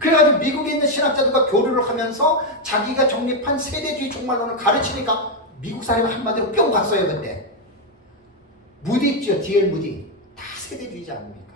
그래가지고 미국에 있는 신학자들과 교류를 하면서 자기가 정립한 세대주의 종말론을 가르치니까 미국 사람이 한마디로 뿅 갔어요. 그때 무디 있죠. D.L. 무디. 다 세대주의자 아닙니까?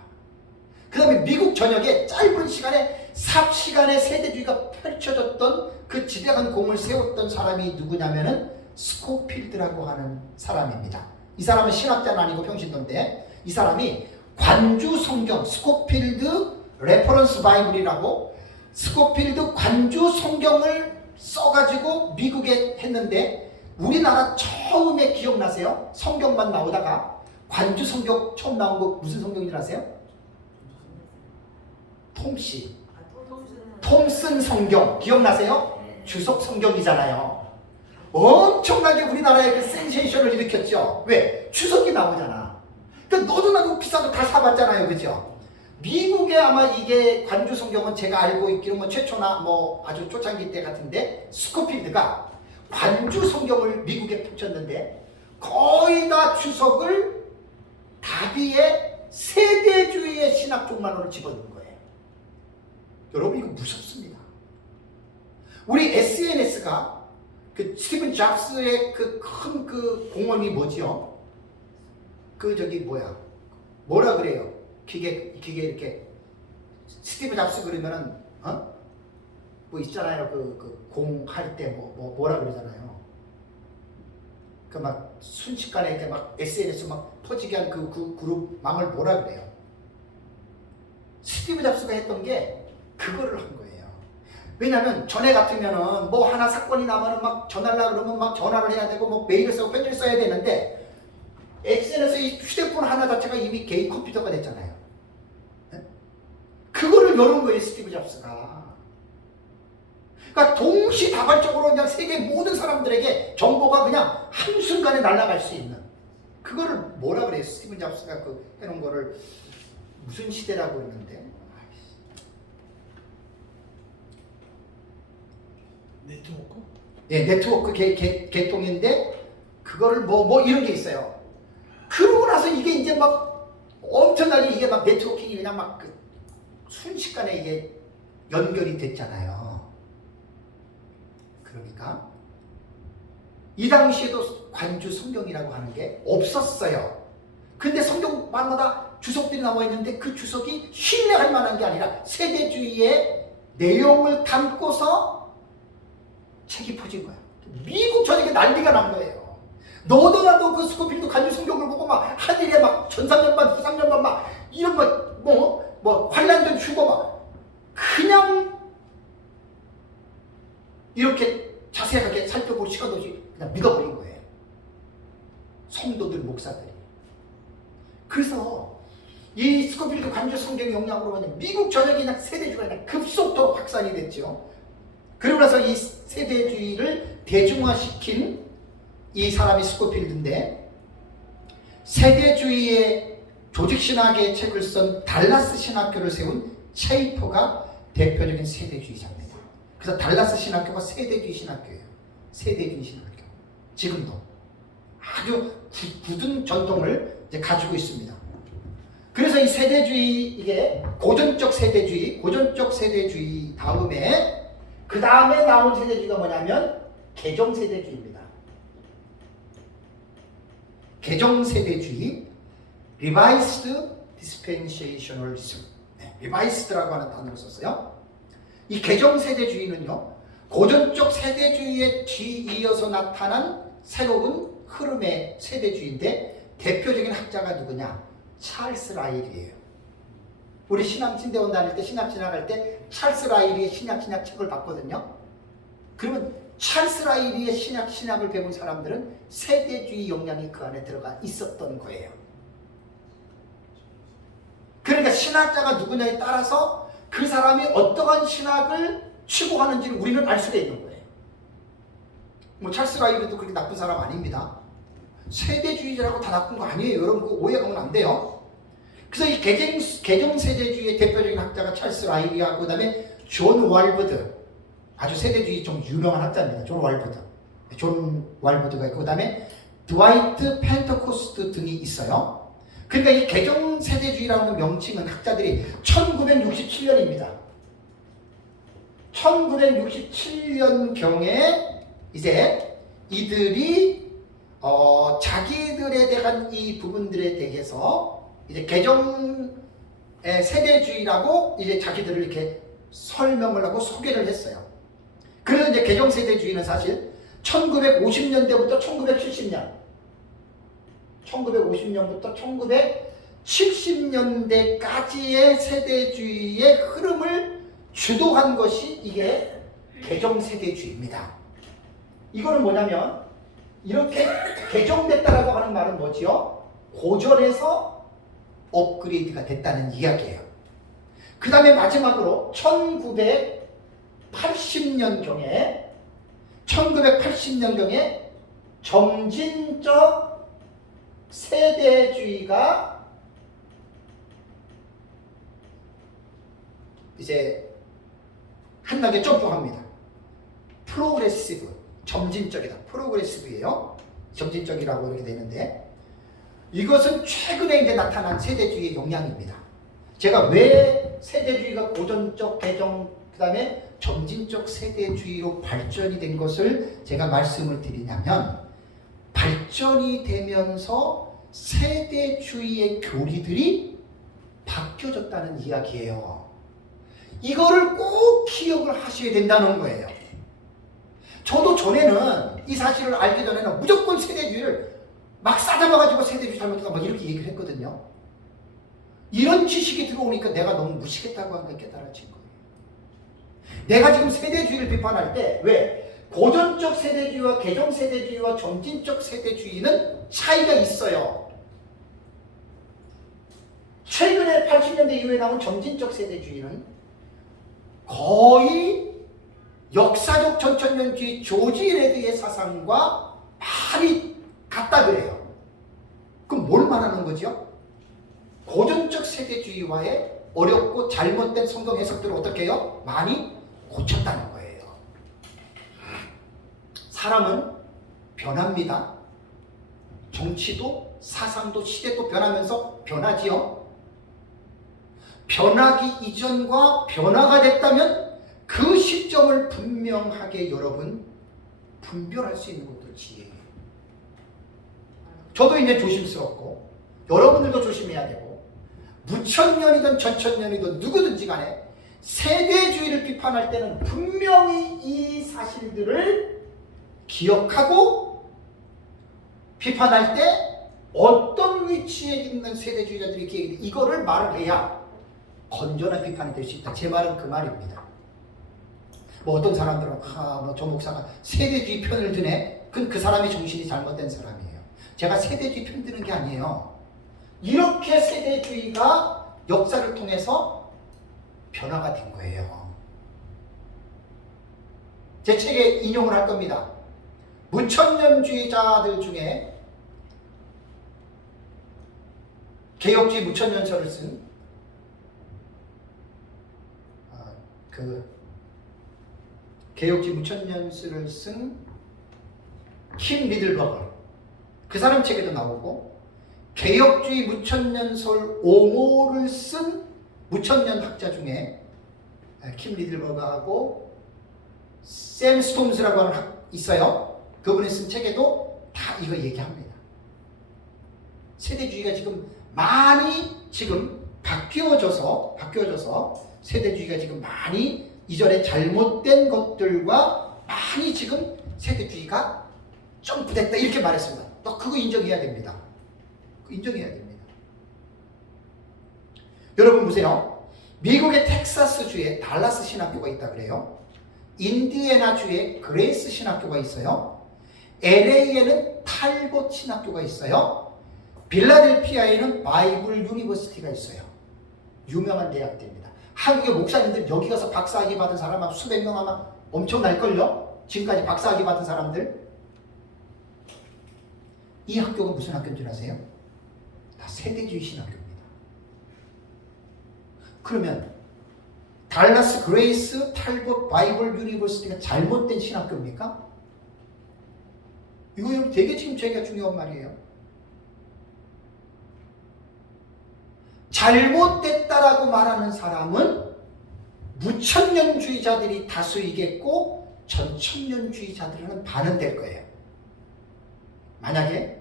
그 다음에 미국 전역에 짧은 시간에 삽시간에 세대주의가 펼쳐졌던 그 지대한 공을 세웠던 사람이 누구냐면은 스코필드라고 하는 사람입니다. 이 사람은 신학자는 아니고 평신도인데, 이 사람이 관주 성경, 스코필드 레퍼런스 바이블이라고 스코필드 관주 성경을 써가지고 미국에 했는데, 우리나라 처음에 기억나세요? 성경만 나오다가 관주 성경 처음 나온 거 무슨 성경인 줄 아세요? 톰슨 성경 기억나세요? 주석 성경이잖아요. 엄청나게 우리나라에 그 센세이션을 일으켰죠. 왜? 주석이 나오잖아. 그러니까 너도 나도 비싸도 다 사봤잖아요. 그죠? 미국에 아마 이게 관주 성경은 제가 알고 있기로 뭐 최초나 뭐 아주 초창기 때 같은데, 스코필드가 관주 성경을 미국에 펼쳤는데 거의 다 주석을 다비의 세대주의의 신학 종말론을 집어넣은 거예요. 여러분, 이거 무섭습니다. 우리 SNS가 그 스티븐 잡스의 그 큰 그 공헌이 뭐지요? 그 저기 뭐라 그래요? 기계 이렇게 스티븐 잡스 그러면은 뭐 있잖아요. 그 공 할 때 뭐라 그러잖아요. 그 막 순식간에 이렇게 막 SNS 막 퍼지게 한 그 그룹 망을 뭐라 그래요? 스티브 잡스가 했던 게 그거를 한 거예요. 왜냐면 전에 같으면은 뭐 하나 사건이 나면은 막 전하려고 그러면 막 전화를 해야 되고 뭐 메일을 쓰고 편지를 써야 되는데, SNS 이 휴대폰 하나 자체가 이미 개인 컴퓨터가 됐잖아요. 네? 그거를 여는 거예요, 스티브 잡스가. 그러니까 동시다발적으로 그냥 세계 모든 사람들에게 정보가 그냥 한순간에 날아갈 수 있는, 그거를 뭐라 그래요? 스티븐 잡스가 그 해놓은 거를 무슨 시대라고 했는데, 네트워크? 예, 네트워크 개통인데 그거를 뭐 이런 게 있어요. 그러고 나서 이게 이제 막 엄청나게 이게 막 네트워킹이 그냥 막 그 순식간에 이게 연결이 됐잖아요. 그러니까 이 당시에도 관주 성경이라고 하는 게 없었어요. 근데 성경마다 주석들이 나와 있는데 그 주석이 신뢰할 만한 게 아니라 세대주의의 내용을 담고서 책이 퍼진 거야. 미국 전역에 난리가 난 거예요. 너도 나도 그 스코필드 관주 성경을 보고 막 하늘에 막 전상년반 후상년반 막 이런 뭐 환란전 휴거 막 그냥 이렇게 자세하게 살펴볼 시간도 없이 그냥 믿어버린 거예요. 성도들, 목사들이. 그래서 이 스코필드 간주 성경 영향으로 그냥 미국 전역이 그냥 세대주의가 그냥 급속도로 확산이 됐죠. 그러고 나서 이 세대주의를 대중화시킨 이 사람이 스코필드인데, 세대주의의 조직신학의 책을 쓴 달라스 신학교를 세운 체이퍼가 대표적인 세대주의자입니다. 그래서 달라스 신학교가 세대주의 신학교예요. 세대주의 신학교. 지금도 아주 굳은 전통을 이제 가지고 있습니다. 그래서 이 세대주의, 이게 고전적 세대주의 다음에 그 다음에 나온 세대주의가 뭐냐면 개정 세대주의입니다. 개정 세대주의, Revised Dispensationalism. 리바이스드라고 하는 단어를 썼어요. 이 개정 세대주의는요, 고전적 세대주의에 뒤이어서 나타난 새로운 흐름의 세대주의인데, 대표적인 학자가 누구냐? 찰스 라일이에요. 우리 신앙진대원 다닐 때, 신학 진학할 때 찰스 라일이의 신약 책을 봤거든요. 그러면 찰스 라일이의 신학을 배운 사람들은 세대주의 영향이 그 안에 들어가 있었던 거예요. 그러니까 신학자가 누구냐에 따라서 그 사람이 어떠한 신학을 추구하는지를 우리는 알 수가 있는 거예요. 뭐 찰스 라일도 그렇게 나쁜 사람 아닙니다. 세대주의자라고 다 나쁜 거 아니에요. 여러분 그거 오해하면 안 돼요. 그래서 이 개정 세대주의의 대표적인 학자가 찰스 라일이하고, 그 다음에 존 왈버드, 아주 세대주의 좀 유명한 학자입니다. 존 왈버드가 있고, 그 다음에 드와이트 펜터코스트 등이 있어요. 그러니까 이 개정 세대주의라는 명칭은 학자들이 1967년입니다. 1967년경에 이제 이들이 자기들에 대한 이 부분들에 대해서 이제 개정 세대주의라고 이제 자기들을 이렇게 설명을 하고 소개를 했어요. 그래서 이제 개정 세대주의는 사실 1950년대부터 1970년부터 1970년대까지의 세대주의의 흐름을 주도한 것이 이게 개정 세대주의입니다. 이거는 뭐냐면, 이렇게 개정됐다라고 하는 말은 뭐지요? 고전에서 업그레이드가 됐다는 이야기예요. 그 다음에 마지막으로 1980년경에 점진적 세대주의가 이제 한 단계 점프합니다. 프로그레시브, 점진적이다. 프로그레시브예요. 점진적이라고 이렇게 되는데, 이것은 최근에 이제 나타난 세대주의의 영향입니다. 제가 왜 세대주의가 고전적, 개정, 그 다음에 점진적 세대주의로 발전이 된 것을 제가 말씀을 드리냐면, 발전이 되면서 세대주의의 교리들이 바뀌어졌다는 이야기예요. 이거를 꼭 기억을 하셔야 된다는 거예요. 저도 전에는, 이 사실을 알기 전에는 무조건 세대주의를 막 싸잡아가지고 세대주의 잘못하다 막 이렇게 얘기를 했거든요. 이런 지식이 들어오니까 내가 너무 무식했다고 하는 걸 깨달아진 거예요. 내가 지금 세대주의를 비판할 때, 왜? 고전적 세대주의와 개정 세대주의와 점진적 세대주의는 차이가 있어요. 최근에 80년대 이후에 나온 점진적 세대주의는 거의 역사적 전천년주의 조지 레드의 사상과 많이 같다 그래요. 그럼 뭘 말하는 거죠? 고전적 세대주의와의 어렵고 잘못된 성경 해석들을 어떻게 해요? 많이 고쳤다는 거예요. 사람은 변합니다. 정치도 사상도 시대도 변하면서 변하지요. 변하기 이전과 변화가 됐다면 그 시점을 분명하게 여러분 분별할 수 있는 것도 지혜예요. 저도 이제 조심스럽고 여러분들도 조심해야 되고, 무천년이든 전천년이든 누구든지 간에 세대주의를 비판할 때는 분명히 이 사실들을 기억하고, 비판할 때 어떤 위치에 있는 세대주의자들이 이거를 말을 해야 건전한 비판이 될 수 있다. 제 말은 그 말입니다. 뭐 어떤 사람들은 뭐 저 목사가 세대주의 편을 드네. 그 사람의 정신이 잘못된 사람이에요. 제가 세대주의 편드는 게 아니에요. 이렇게 세대주의가 역사를 통해서 변화가 된 거예요. 제 책에 인용을 할 겁니다. 무천년주의자들 중에 개혁주의 무천년설을 쓴 개혁주의 무천년설을 쓴 킴 리들버거, 그 사람 책에도 나오고, 개혁주의 무천년설 옹호를 쓴 무천년 학자 중에 킴 리들버거하고 샘 스톰스라고 하는 있어요. 그분이 쓴 책에도 다 이거 얘기합니다. 세대주의가 지금 많이 지금 바뀌어져서 세대주의가 지금 많이 이전에 잘못된 것들과 많이 지금 세대주의가 점프됐다 이렇게 말했습니다. 또 그거 인정해야 됩니다. 인정해야 됩니다. 여러분 보세요. 미국의 텍사스주에 달라스 신학교가 있다 그래요. 인디애나주에 그레이스 신학교가 있어요. LA에는 탈봇 신학교가 있어요. 빌라델피아에는 바이블 유니버시티가 있어요. 유명한 대학들입니다. 한국의 목사님들 여기 가서 박사학위 받은 사람 한 수백 명 아마 엄청날걸요? 지금까지 박사학위 받은 사람들. 이 학교가 무슨 학교인 줄 아세요? 다 세대주의 신학교입니다. 그러면 달라스 그레이스 탈봇 바이블 유니버시티가 잘못된 신학교입니까? 이거 되게 지금 제가 중요한 말이에요. 잘못됐다라고 말하는 사람은 무천년주의자들이 다수이겠고 전천년주의자들은 반응될 거예요. 만약에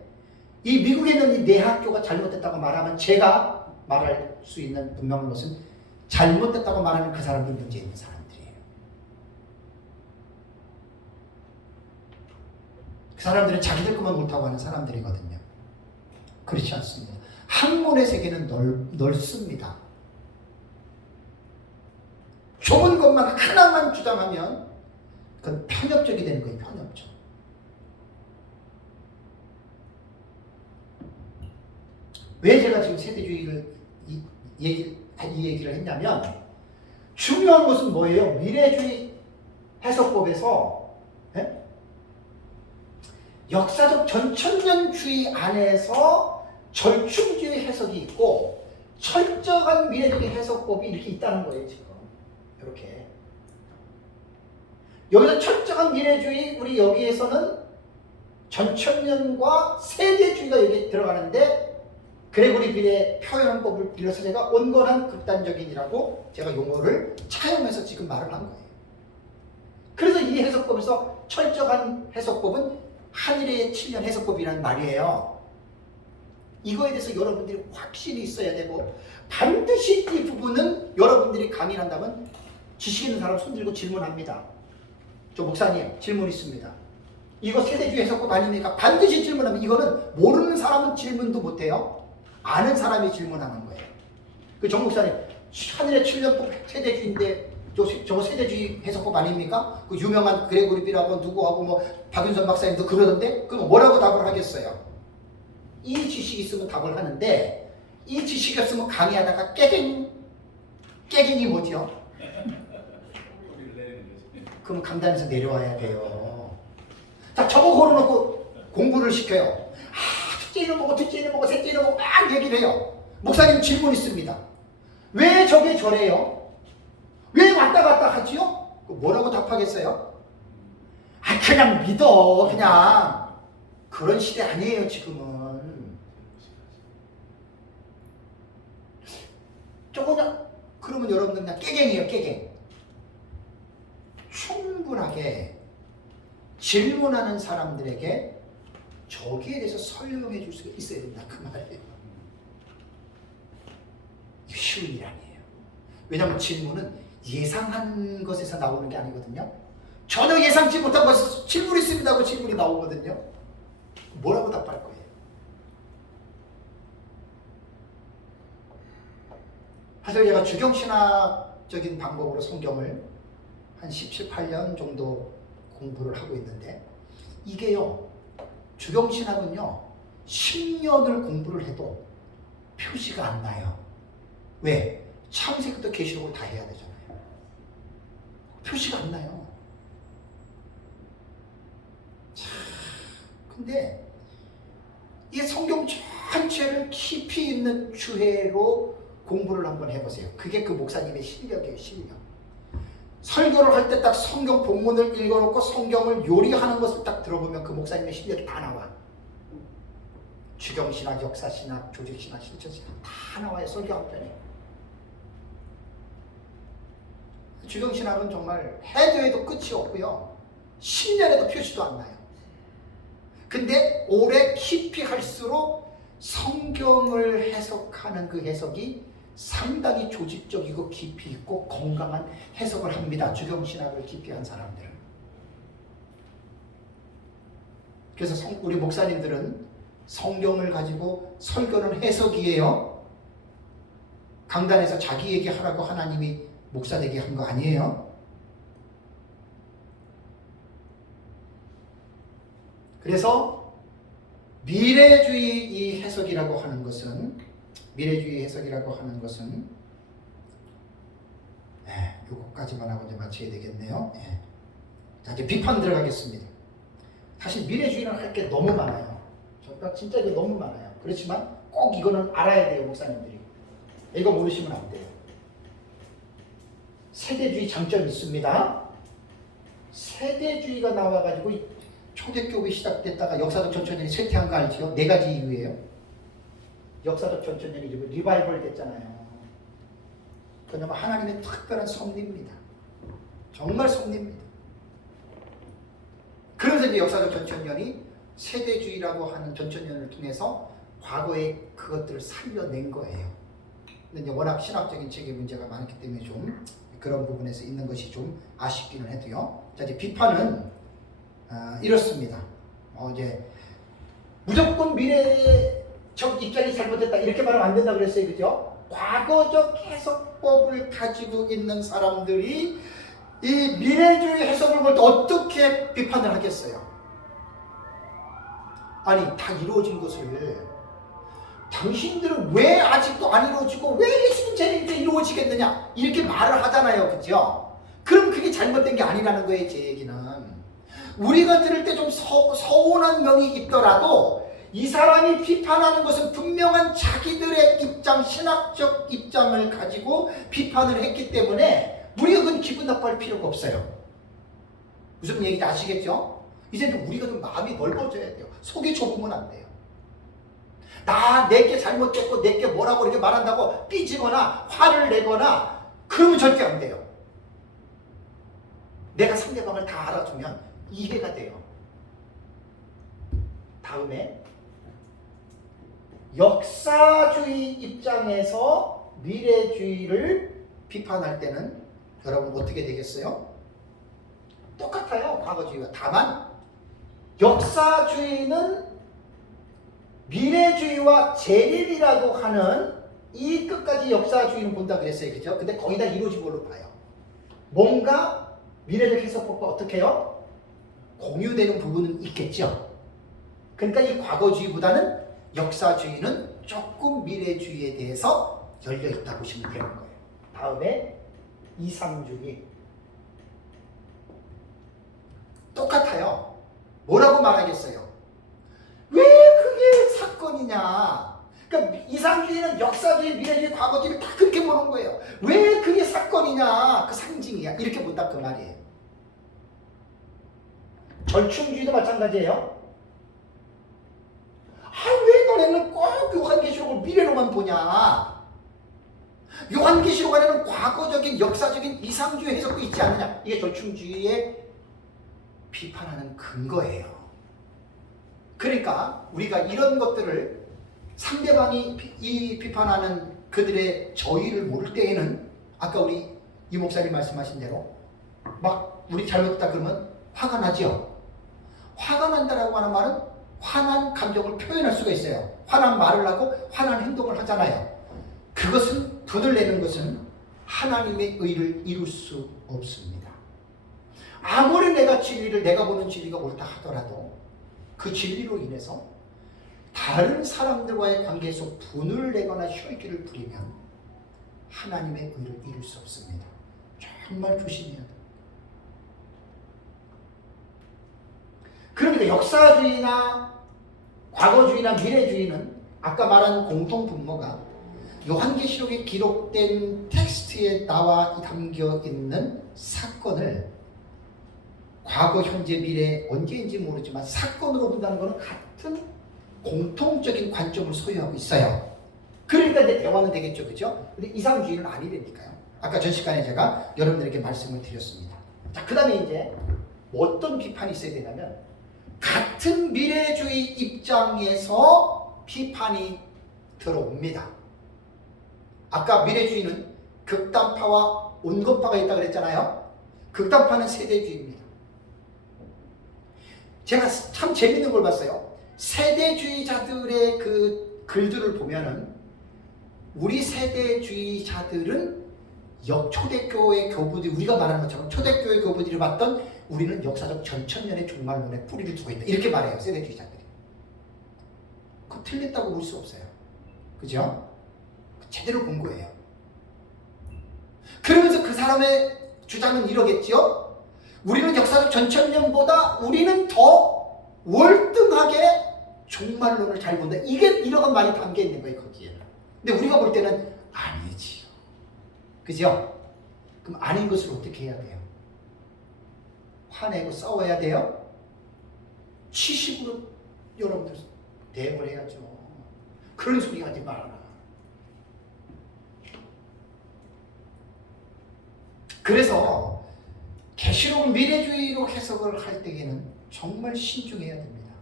이 미국에 있는 이 네 학교가 잘못됐다고 말하면 제가 말할 수 있는 분명한 것은 잘못됐다고 말하는 그 사람들이 문제 있는 사람들이에요. 그 사람들은 자기들 것만 옳다고 하는 사람들이거든요. 그렇지 않습니다. 학문의 세계는 넓습니다. 좁은 것만 하나만 주장하면 그건 편협적이 되는 거예요. 편협적. 왜 제가 지금 세대주의를 이 얘기를 했냐면 중요한 것은 뭐예요? 미래주의 해석법에서 역사적 전천년주의 안에서 절충주의 해석이 있고 철저한 미래주의 해석법이 이렇게 있다는 거예요. 지금 이렇게 여기서 철저한 미래주의, 우리 여기에서는 전천년과 세대주의가 여기 들어가는데 그레고리 빌의 표현법을 빌려서 제가 온건한 극단적인이라고 제가 용어를 차용해서 지금 말을 한 거예요. 그래서 이 해석법에서 철저한 해석법은 한일의 7년 해석법이라는 말이에요. 이거에 대해서 여러분들이 확신이 있어야 되고 반드시 이 부분은 여러분들이 강의를 한다면 지식 있는 사람 손 들고 질문합니다. 저 목사님 질문 있습니다. 이거 세대주의 해석법 아닙니까? 반드시 질문하면 이거는 모르는 사람은 질문도 못해요. 아는 사람이 질문하는 거예요. 그 정 목사님 하늘의 7년법 세대주의인데 저거 세대주의 해석법 아닙니까? 그 유명한 그레고리 빌하고 누구하고 뭐 박윤선 박사님도 그러던데 그럼 뭐라고 답을 하겠어요? 이 지식이 있으면 답을 하는데 이 지식이 없으면 강의하다가 깨갱이 뭐죠? 그럼 강단에서 내려와야 돼요. 자, 저거 걸어놓고 공부를 시켜요. 첫째 이름 보고 둘째 이름 보고 셋째 이름 보고 막 얘기를 해요. 목사님 질문 있습니다. 왜 저게 저래요? 왜 왔다 갔다 하지요? 뭐라고 답하겠어요? 아, 그냥 믿어. 그냥 그런 시대 아니에요 지금은. 저거냐? 그러면 여러분들 그냥 깨갱이에요. 깨갱. 충분하게 질문하는 사람들에게 저기에 대해서 설명해 줄 수가 있어야 된다 그 말이에요. 이게 쉬운 일 아니에요. 왜냐하면 질문은 예상한 것에서 나오는 게 아니거든요. 전혀 예상치 못한 것에서 질문이 있습니다 하고 질문이 나오거든요. 뭐라고 답할 거예요? 사실 제가 주경신학적인 방법으로 성경을 한 17, 18년 정도 공부를 하고 있는데 이게요, 주경신학은요 10년을 공부를 해도 표시가 안 나요. 왜? 창세기부터 계시록을 다 해야 되잖아요. 표시가 안 나요. 자, 근데 이 성경 전체를 깊이 있는 주해로 공부를 한번 해보세요. 그게 그 목사님의 실력이에요, 실력. 설교를 할 때 딱 성경 본문을 읽어놓고 성경을 요리하는 것을 딱 들어보면 그 목사님의 실력이 다 나와. 주경신학, 역사신학, 조직신학, 실천신학 다 나와요, 설교하기 전에. 주경신학은 정말 해도 해도 끝이 없고요. 10년에도 표시도 안 나요. 근데 오래 깊이 할수록 성경을 해석하는 그 해석이 상당히 조직적이고 깊이 있고 건강한 해석을 합니다. 주경신학을 깊이 한 사람들은. 그래서 우리 목사님들은 성경을 가지고 설교는 해석이에요. 강단에서 자기 얘기하라고 하나님이 목사 되게 한 거 아니에요. 그래서 미래주의 이 해석이라고 하는 것은 요거까지만 하고 이제 마쳐야 되겠네요. 자, 이제 비판 들어가겠습니다. 사실 미래주의는 할 게 너무 많아요. 정말 진짜 이거 너무 많아요. 그렇지만 꼭 이거는 알아야 돼요, 목사님들이. 이거 모르시면 안 돼요. 세대주의 장점이 있습니다. 세대주의가 나와가지고 초대교회 시작됐다가 역사적 전천년이 쇠퇴한 거 알지요? 4가지 이유예요. 역사적 전천년이 리바이벌 됐잖아요. 그냐면 하나님의 특별한 섭리입니다. 정말 섭리입니다. 그래서 이제 역사적 전천년이 세대주의라고 하는 전천년을 통해서 과거의 그것들을 살려낸 거예요. 근데 이제 워낙 신학적인 책의 문제가 많기 때문에 좀 그런 부분에서 있는 것이 좀 아쉽기는 해도요. 자, 이제 비판은 이렇습니다. 이제 무조건 미래적 입장이 잘못됐다 이렇게 말하면 안 된다 그랬어요, 그죠? 과거적 해석법을 가지고 있는 사람들이 이 미래주의 해석을 볼 때 어떻게 비판을 하겠어요? 아니, 다 이루어진 것을 당신들은 왜 아직도 안 이루어지고 왜 예수님 재림때 이루어지겠느냐 이렇게 말을 하잖아요, 그죠? 그럼 그게 잘못된 게 아니라는 거예요, 제 얘기는. 우리가 들을 때 좀 서운한 면이 있더라도 이 사람이 비판하는 것은 분명한 자기들의 입장, 신학적 입장을 가지고 비판을 했기 때문에 우리가 그건 기분 나빠할 필요가 없어요. 무슨 얘기인지 아시겠죠? 이제는 우리가 좀 마음이 넓어져야 돼요. 속이 좁으면 안 돼요. 내게 잘못됐고 내게 뭐라고 이렇게 말한다고 삐지거나 화를 내거나 그러면 절대 안 돼요. 내가 상대방을 다 알아주면 이해가 돼요. 다음에 역사주의 입장에서 미래주의를 비판할 때는 여러분 어떻게 되겠어요? 똑같아요, 과거주의와. 다만 역사주의는 미래주의와 재림이라고 하는 이 끝까지 역사주의는 본다 그랬어요, 그죠? 근데 거의 다 이루어진 걸로 봐요. 뭔가 미래적 해석법과 어떻게 해요? 공유되는 부분은 있겠죠. 그러니까 이 과거주의보다는 역사주의는 조금 미래주의에 대해서 열려있다고 보시면 되는 거예요. 다음에 이상주의. 똑같아요. 뭐라고 말하겠어요? 왜 그게 사건이냐? 그러니까 이상주의는 역사주의, 미래주의, 과거주의를 다 그렇게 보는 거예요. 왜 그게 사건이냐? 그 상징이야. 이렇게 본다 그 말이에요. 절충주의도 마찬가지예요. 왜 너네는 꼭 요한계시록을 미래로만 보냐? 요한계시록 안에는 과거적인, 역사적인 이상주의 해석도 있지 않느냐? 이게 절충주의의 비판하는 근거예요. 그러니까 우리가 이런 것들을 상대방이 이 비판하는 그들의 저의를 모를 때에는 아까 우리 이 목사님 말씀하신 대로 막 우리 잘못했다 그러면 화가 나죠. 화가 난다라고 하는 말은 화난 감정을 표현할 수가 있어요. 화난 말을 하고 화난 행동을 하잖아요. 그것은 분을 내는 것은 하나님의 의를 이룰 수 없습니다. 아무리 내가 보는 진리가 옳다 하더라도 그 진리로 인해서 다른 사람들과의 관계에서 분을 내거나 혈기를 부리면 하나님의 의를 이룰 수 없습니다. 정말 조심해야 돼요. 그러니까 역사주의나 과거주의나 미래주의는 아까 말한 공통 분모가 요한계시록에 기록된 텍스트에 나와 담겨 있는 사건을 과거, 현재, 미래 언제인지 모르지만 사건으로 본다는 것은 같은 공통적인 관점을 소유하고 있어요. 그러니까 이제 대화는 되겠죠, 그죠? 근데 이상주의는 아니라니까요. 아까 전 시간에 제가 여러분들에게 말씀을 드렸습니다. 자, 그 다음에 이제 어떤 비판이 있어야 되냐면 같은 미래주의 입장에서 비판이 들어옵니다. 아까 미래주의는 극단파와 온건파가 있다고 그랬잖아요. 극단파는 세대주의입니다. 제가 참 재밌는 걸 봤어요. 세대주의자들의 그 글들을 보면은 우리 세대주의자들은 초대교회 교부들, 우리가 말하는 것처럼 초대교회 교부들이 봤던 우리는 역사적 전천년의 종말론에 뿌리를 두고 있다. 이렇게 말해요, 세대주의자들이. 그거 틀렸다고 볼 수 없어요. 그죠? 제대로 본 거예요. 그러면서 그 사람의 주장은 이러겠지요? 우리는 역사적 전천년보다 우리는 더 월등하게 종말론을 잘 본다. 이게 이런 말이 담겨 있는 거예요, 거기에는. 근데 우리가 볼 때는 아니지요. 그죠? 그럼 아닌 것을 어떻게 해야 돼요? 화내고 싸워야 돼요? 치식으로 여러분들 대응을 해야죠. 그런 소리 하지 말아라. 그래서 계시록 미래주의로 해석을 할 때에는 정말 신중해야 됩니다.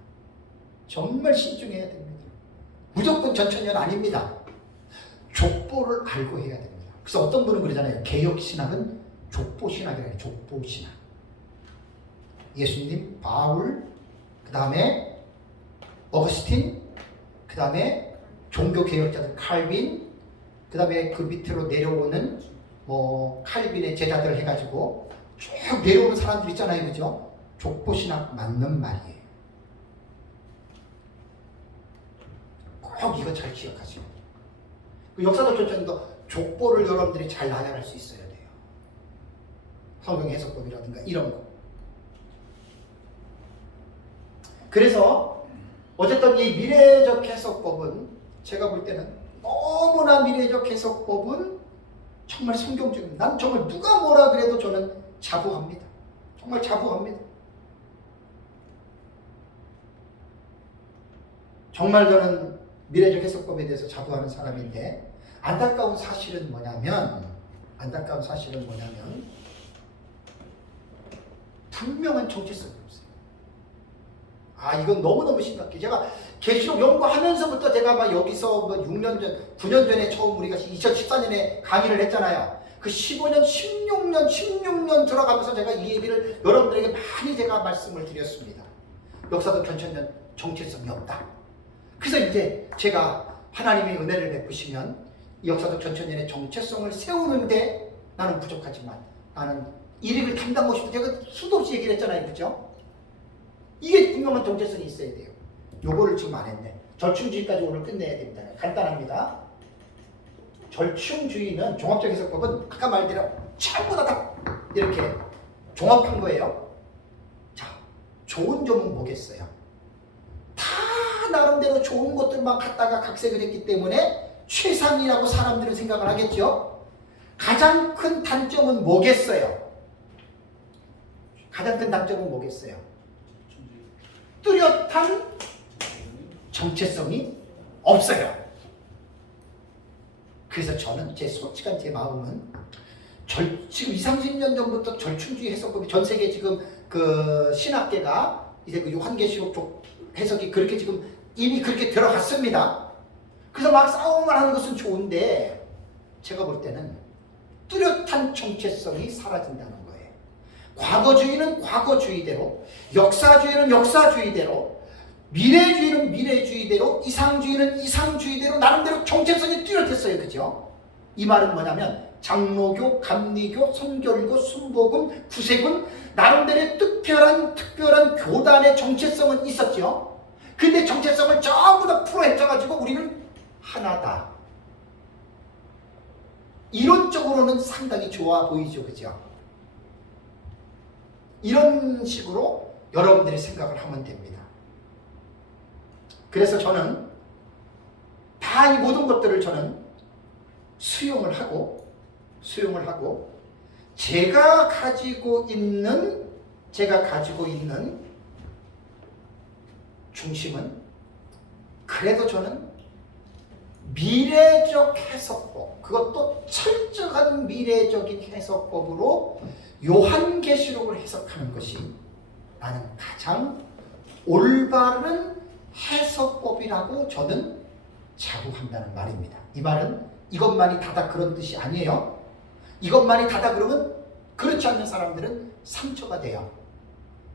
정말 신중해야 됩니다. 무조건 전천년 아닙니다. 족보를 알고 해야 됩니다. 그래서 어떤 분은 그러잖아요. 개혁신학은 족보신학이라고 해요. 족보신학. 예수님, 바울, 그 다음에 어거스틴, 그 다음에 종교개혁자들 칼빈, 그 다음에 그 밑으로 내려오는 칼빈의 제자들 해가지고 쭉 내려오는 사람들 있잖아요. 그죠? 족보신학 맞는 말이에요. 꼭 이거 잘 기억하세요. 그 역사적 전천도 족보를 여러분들이 잘 나열할 수 있어야 돼요. 성경 해석법이라든가 이런 거. 그래서 어쨌든 이 미래적 해석법은 제가 볼 때는 너무나 미래적 해석법은 정말 성경적입니다. 난 정말 누가 뭐라 그래도 저는 자부합니다. 정말 자부합니다. 정말 저는 미래적 해석법에 대해서 자부하는 사람인데 안타까운 사실은 뭐냐면 분명한 정체성이 없어요. 이건 너무너무 심각해. 제가 계시록 연구하면서부터 제가 막 여기서 6년 전, 9년 전에 처음 우리가 2014년에 강의를 했잖아요. 그 15년, 16년 들어가면서 제가 이 얘기를 여러분들에게 많이 제가 말씀을 드렸습니다. 역사적 전천년 정체성이 없다. 그래서 이제 제가 하나님의 은혜를 베푸시면 이 역사적 전천년의 정체성을 세우는데 나는 부족하지만 나는 일익을 담당하고 싶다. 제가 수도 없이 얘기를 했잖아요. 그죠? 이게 분명한 정체성이 있어야 돼요. 요거를 지금 안 했네. 절충주의까지 오늘 끝내야 됩니다. 간단합니다. 절충주의는 종합적 해석법은 아까 말대로 전부 다 이렇게 종합한 거예요. 자, 좋은 점은 뭐겠어요? 다 나름대로 좋은 것들만 갖다가 각색을 했기 때문에 최상이라고 사람들은 생각을 하겠죠. 가장 큰 단점은 뭐겠어요? 가장 큰 단점은 뭐겠어요? 뚜렷한 정체성이 없어요. 그래서 저는 제 솔직한 제 마음은 지금 20-30년 전부터 절충주의 해석법이 전 세계 지금 그 신학계가 이제 그 요한계시록 쪽 해석이 그렇게 지금 이미 그렇게 들어갔습니다. 그래서 막 싸움을 하는 것은 좋은데 제가 볼 때는 뚜렷한 정체성이 사라진다는 거예요. 과거주의는 과거주의대로, 역사주의는 역사주의대로, 미래주의는 미래주의대로, 이상주의는 이상주의대로 나름대로 정체성이 뚜렷했어요. 그죠? 이 말은 뭐냐면 장로교, 감리교, 선결교, 순복음, 구세군 나름대로의 특별한 교단의 정체성은 있었죠. 근데 정체성을 전부 다 풀어헤쳐가지고 우리는 하나다. 이론적으로는 상당히 좋아 보이죠, 그죠? 이런 식으로 여러분들이 생각을 하면 됩니다. 그래서 저는 다 이 모든 것들을 저는 수용을 하고 제가 가지고 있는 중심은 그래도 저는 미래적 해석법, 그것도 철저한 미래적인 해석법으로 요한계시록을 해석하는 것이 나는 가장 올바른 해석법이라고 저는 자부한다는 말입니다. 이 말은 이것만이 다다 그런 뜻이 아니에요. 이것만이 다다 그러면 그렇지 않는 사람들은 상처가 돼요.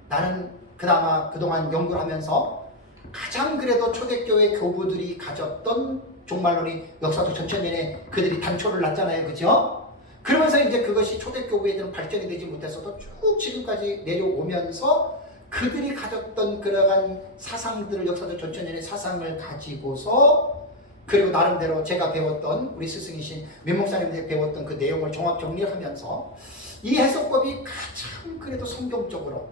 나는 그나마 그동안 연구를 하면서 가장 그래도 초대교회 교부들이 가졌던 종말론이 역사도 전체 내내 그들이 단초를 놨잖아요. 그죠? 그러면서 이제 그것이 초대교회에는 발전이 되지 못했어도 쭉 지금까지 내려오면서 그들이 가졌던 그러한 사상들을 역사도 전체 내내 사상을 가지고서 그리고 나름대로 제가 배웠던 우리 스승이신 민 목사님들이 배웠던 그 내용을 종합 정리하면서 이 해석법이 가장 그래도 성경적으로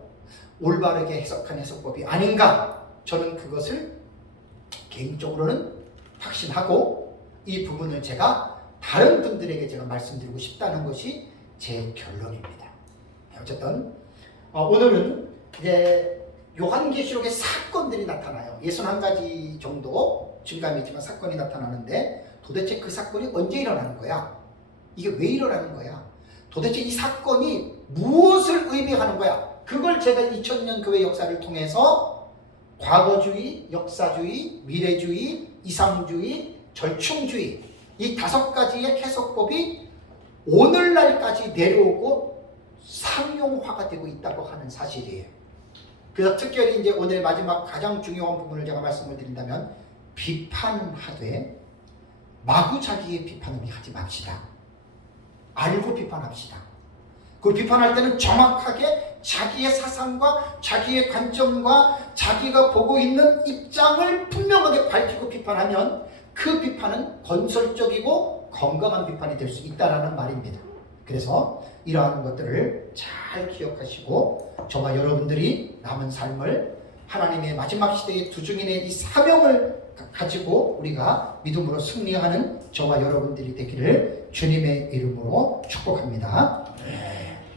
올바르게 해석한 해석법이 아닌가, 저는 그것을 개인적으로는 확신하고 이 부분을 제가 다른 분들에게 제가 말씀드리고 싶다는 것이 제 결론입니다. 어쨌든 오늘은 이제 요한계시록의 사건들이 나타나요. 61가지 정도 증감이지만 사건이 나타나는데 도대체 그 사건이 언제 일어나는 거야? 이게 왜 일어나는 거야? 도대체 이 사건이 무엇을 의미하는 거야? 그걸 제가 2000년 교회 역사를 통해서 과거주의, 역사주의, 미래주의, 이상주의, 절충주의 이 5가지의 해석법이 오늘날까지 내려오고 상용화가 되고 있다고 하는 사실이에요. 그래서 특별히 이제 오늘 마지막 가장 중요한 부분을 제가 말씀을 드린다면 비판하되 마구자기의 비판을 하지 맙시다. 알고 비판합시다. 그 비판할 때는 정확하게 자기의 사상과 자기의 관점과 자기가 보고 있는 입장을 분명하게 밝히고 비판하면 그 비판은 건설적이고 건강한 비판이 될 수 있다는 말입니다. 그래서 이러한 것들을 잘 기억하시고 저와 여러분들이 남은 삶을 하나님의 마지막 시대의 두중인의 이 사명을 가지고 우리가 믿음으로 승리하는 저와 여러분들이 되기를 주님의 이름으로 축복합니다.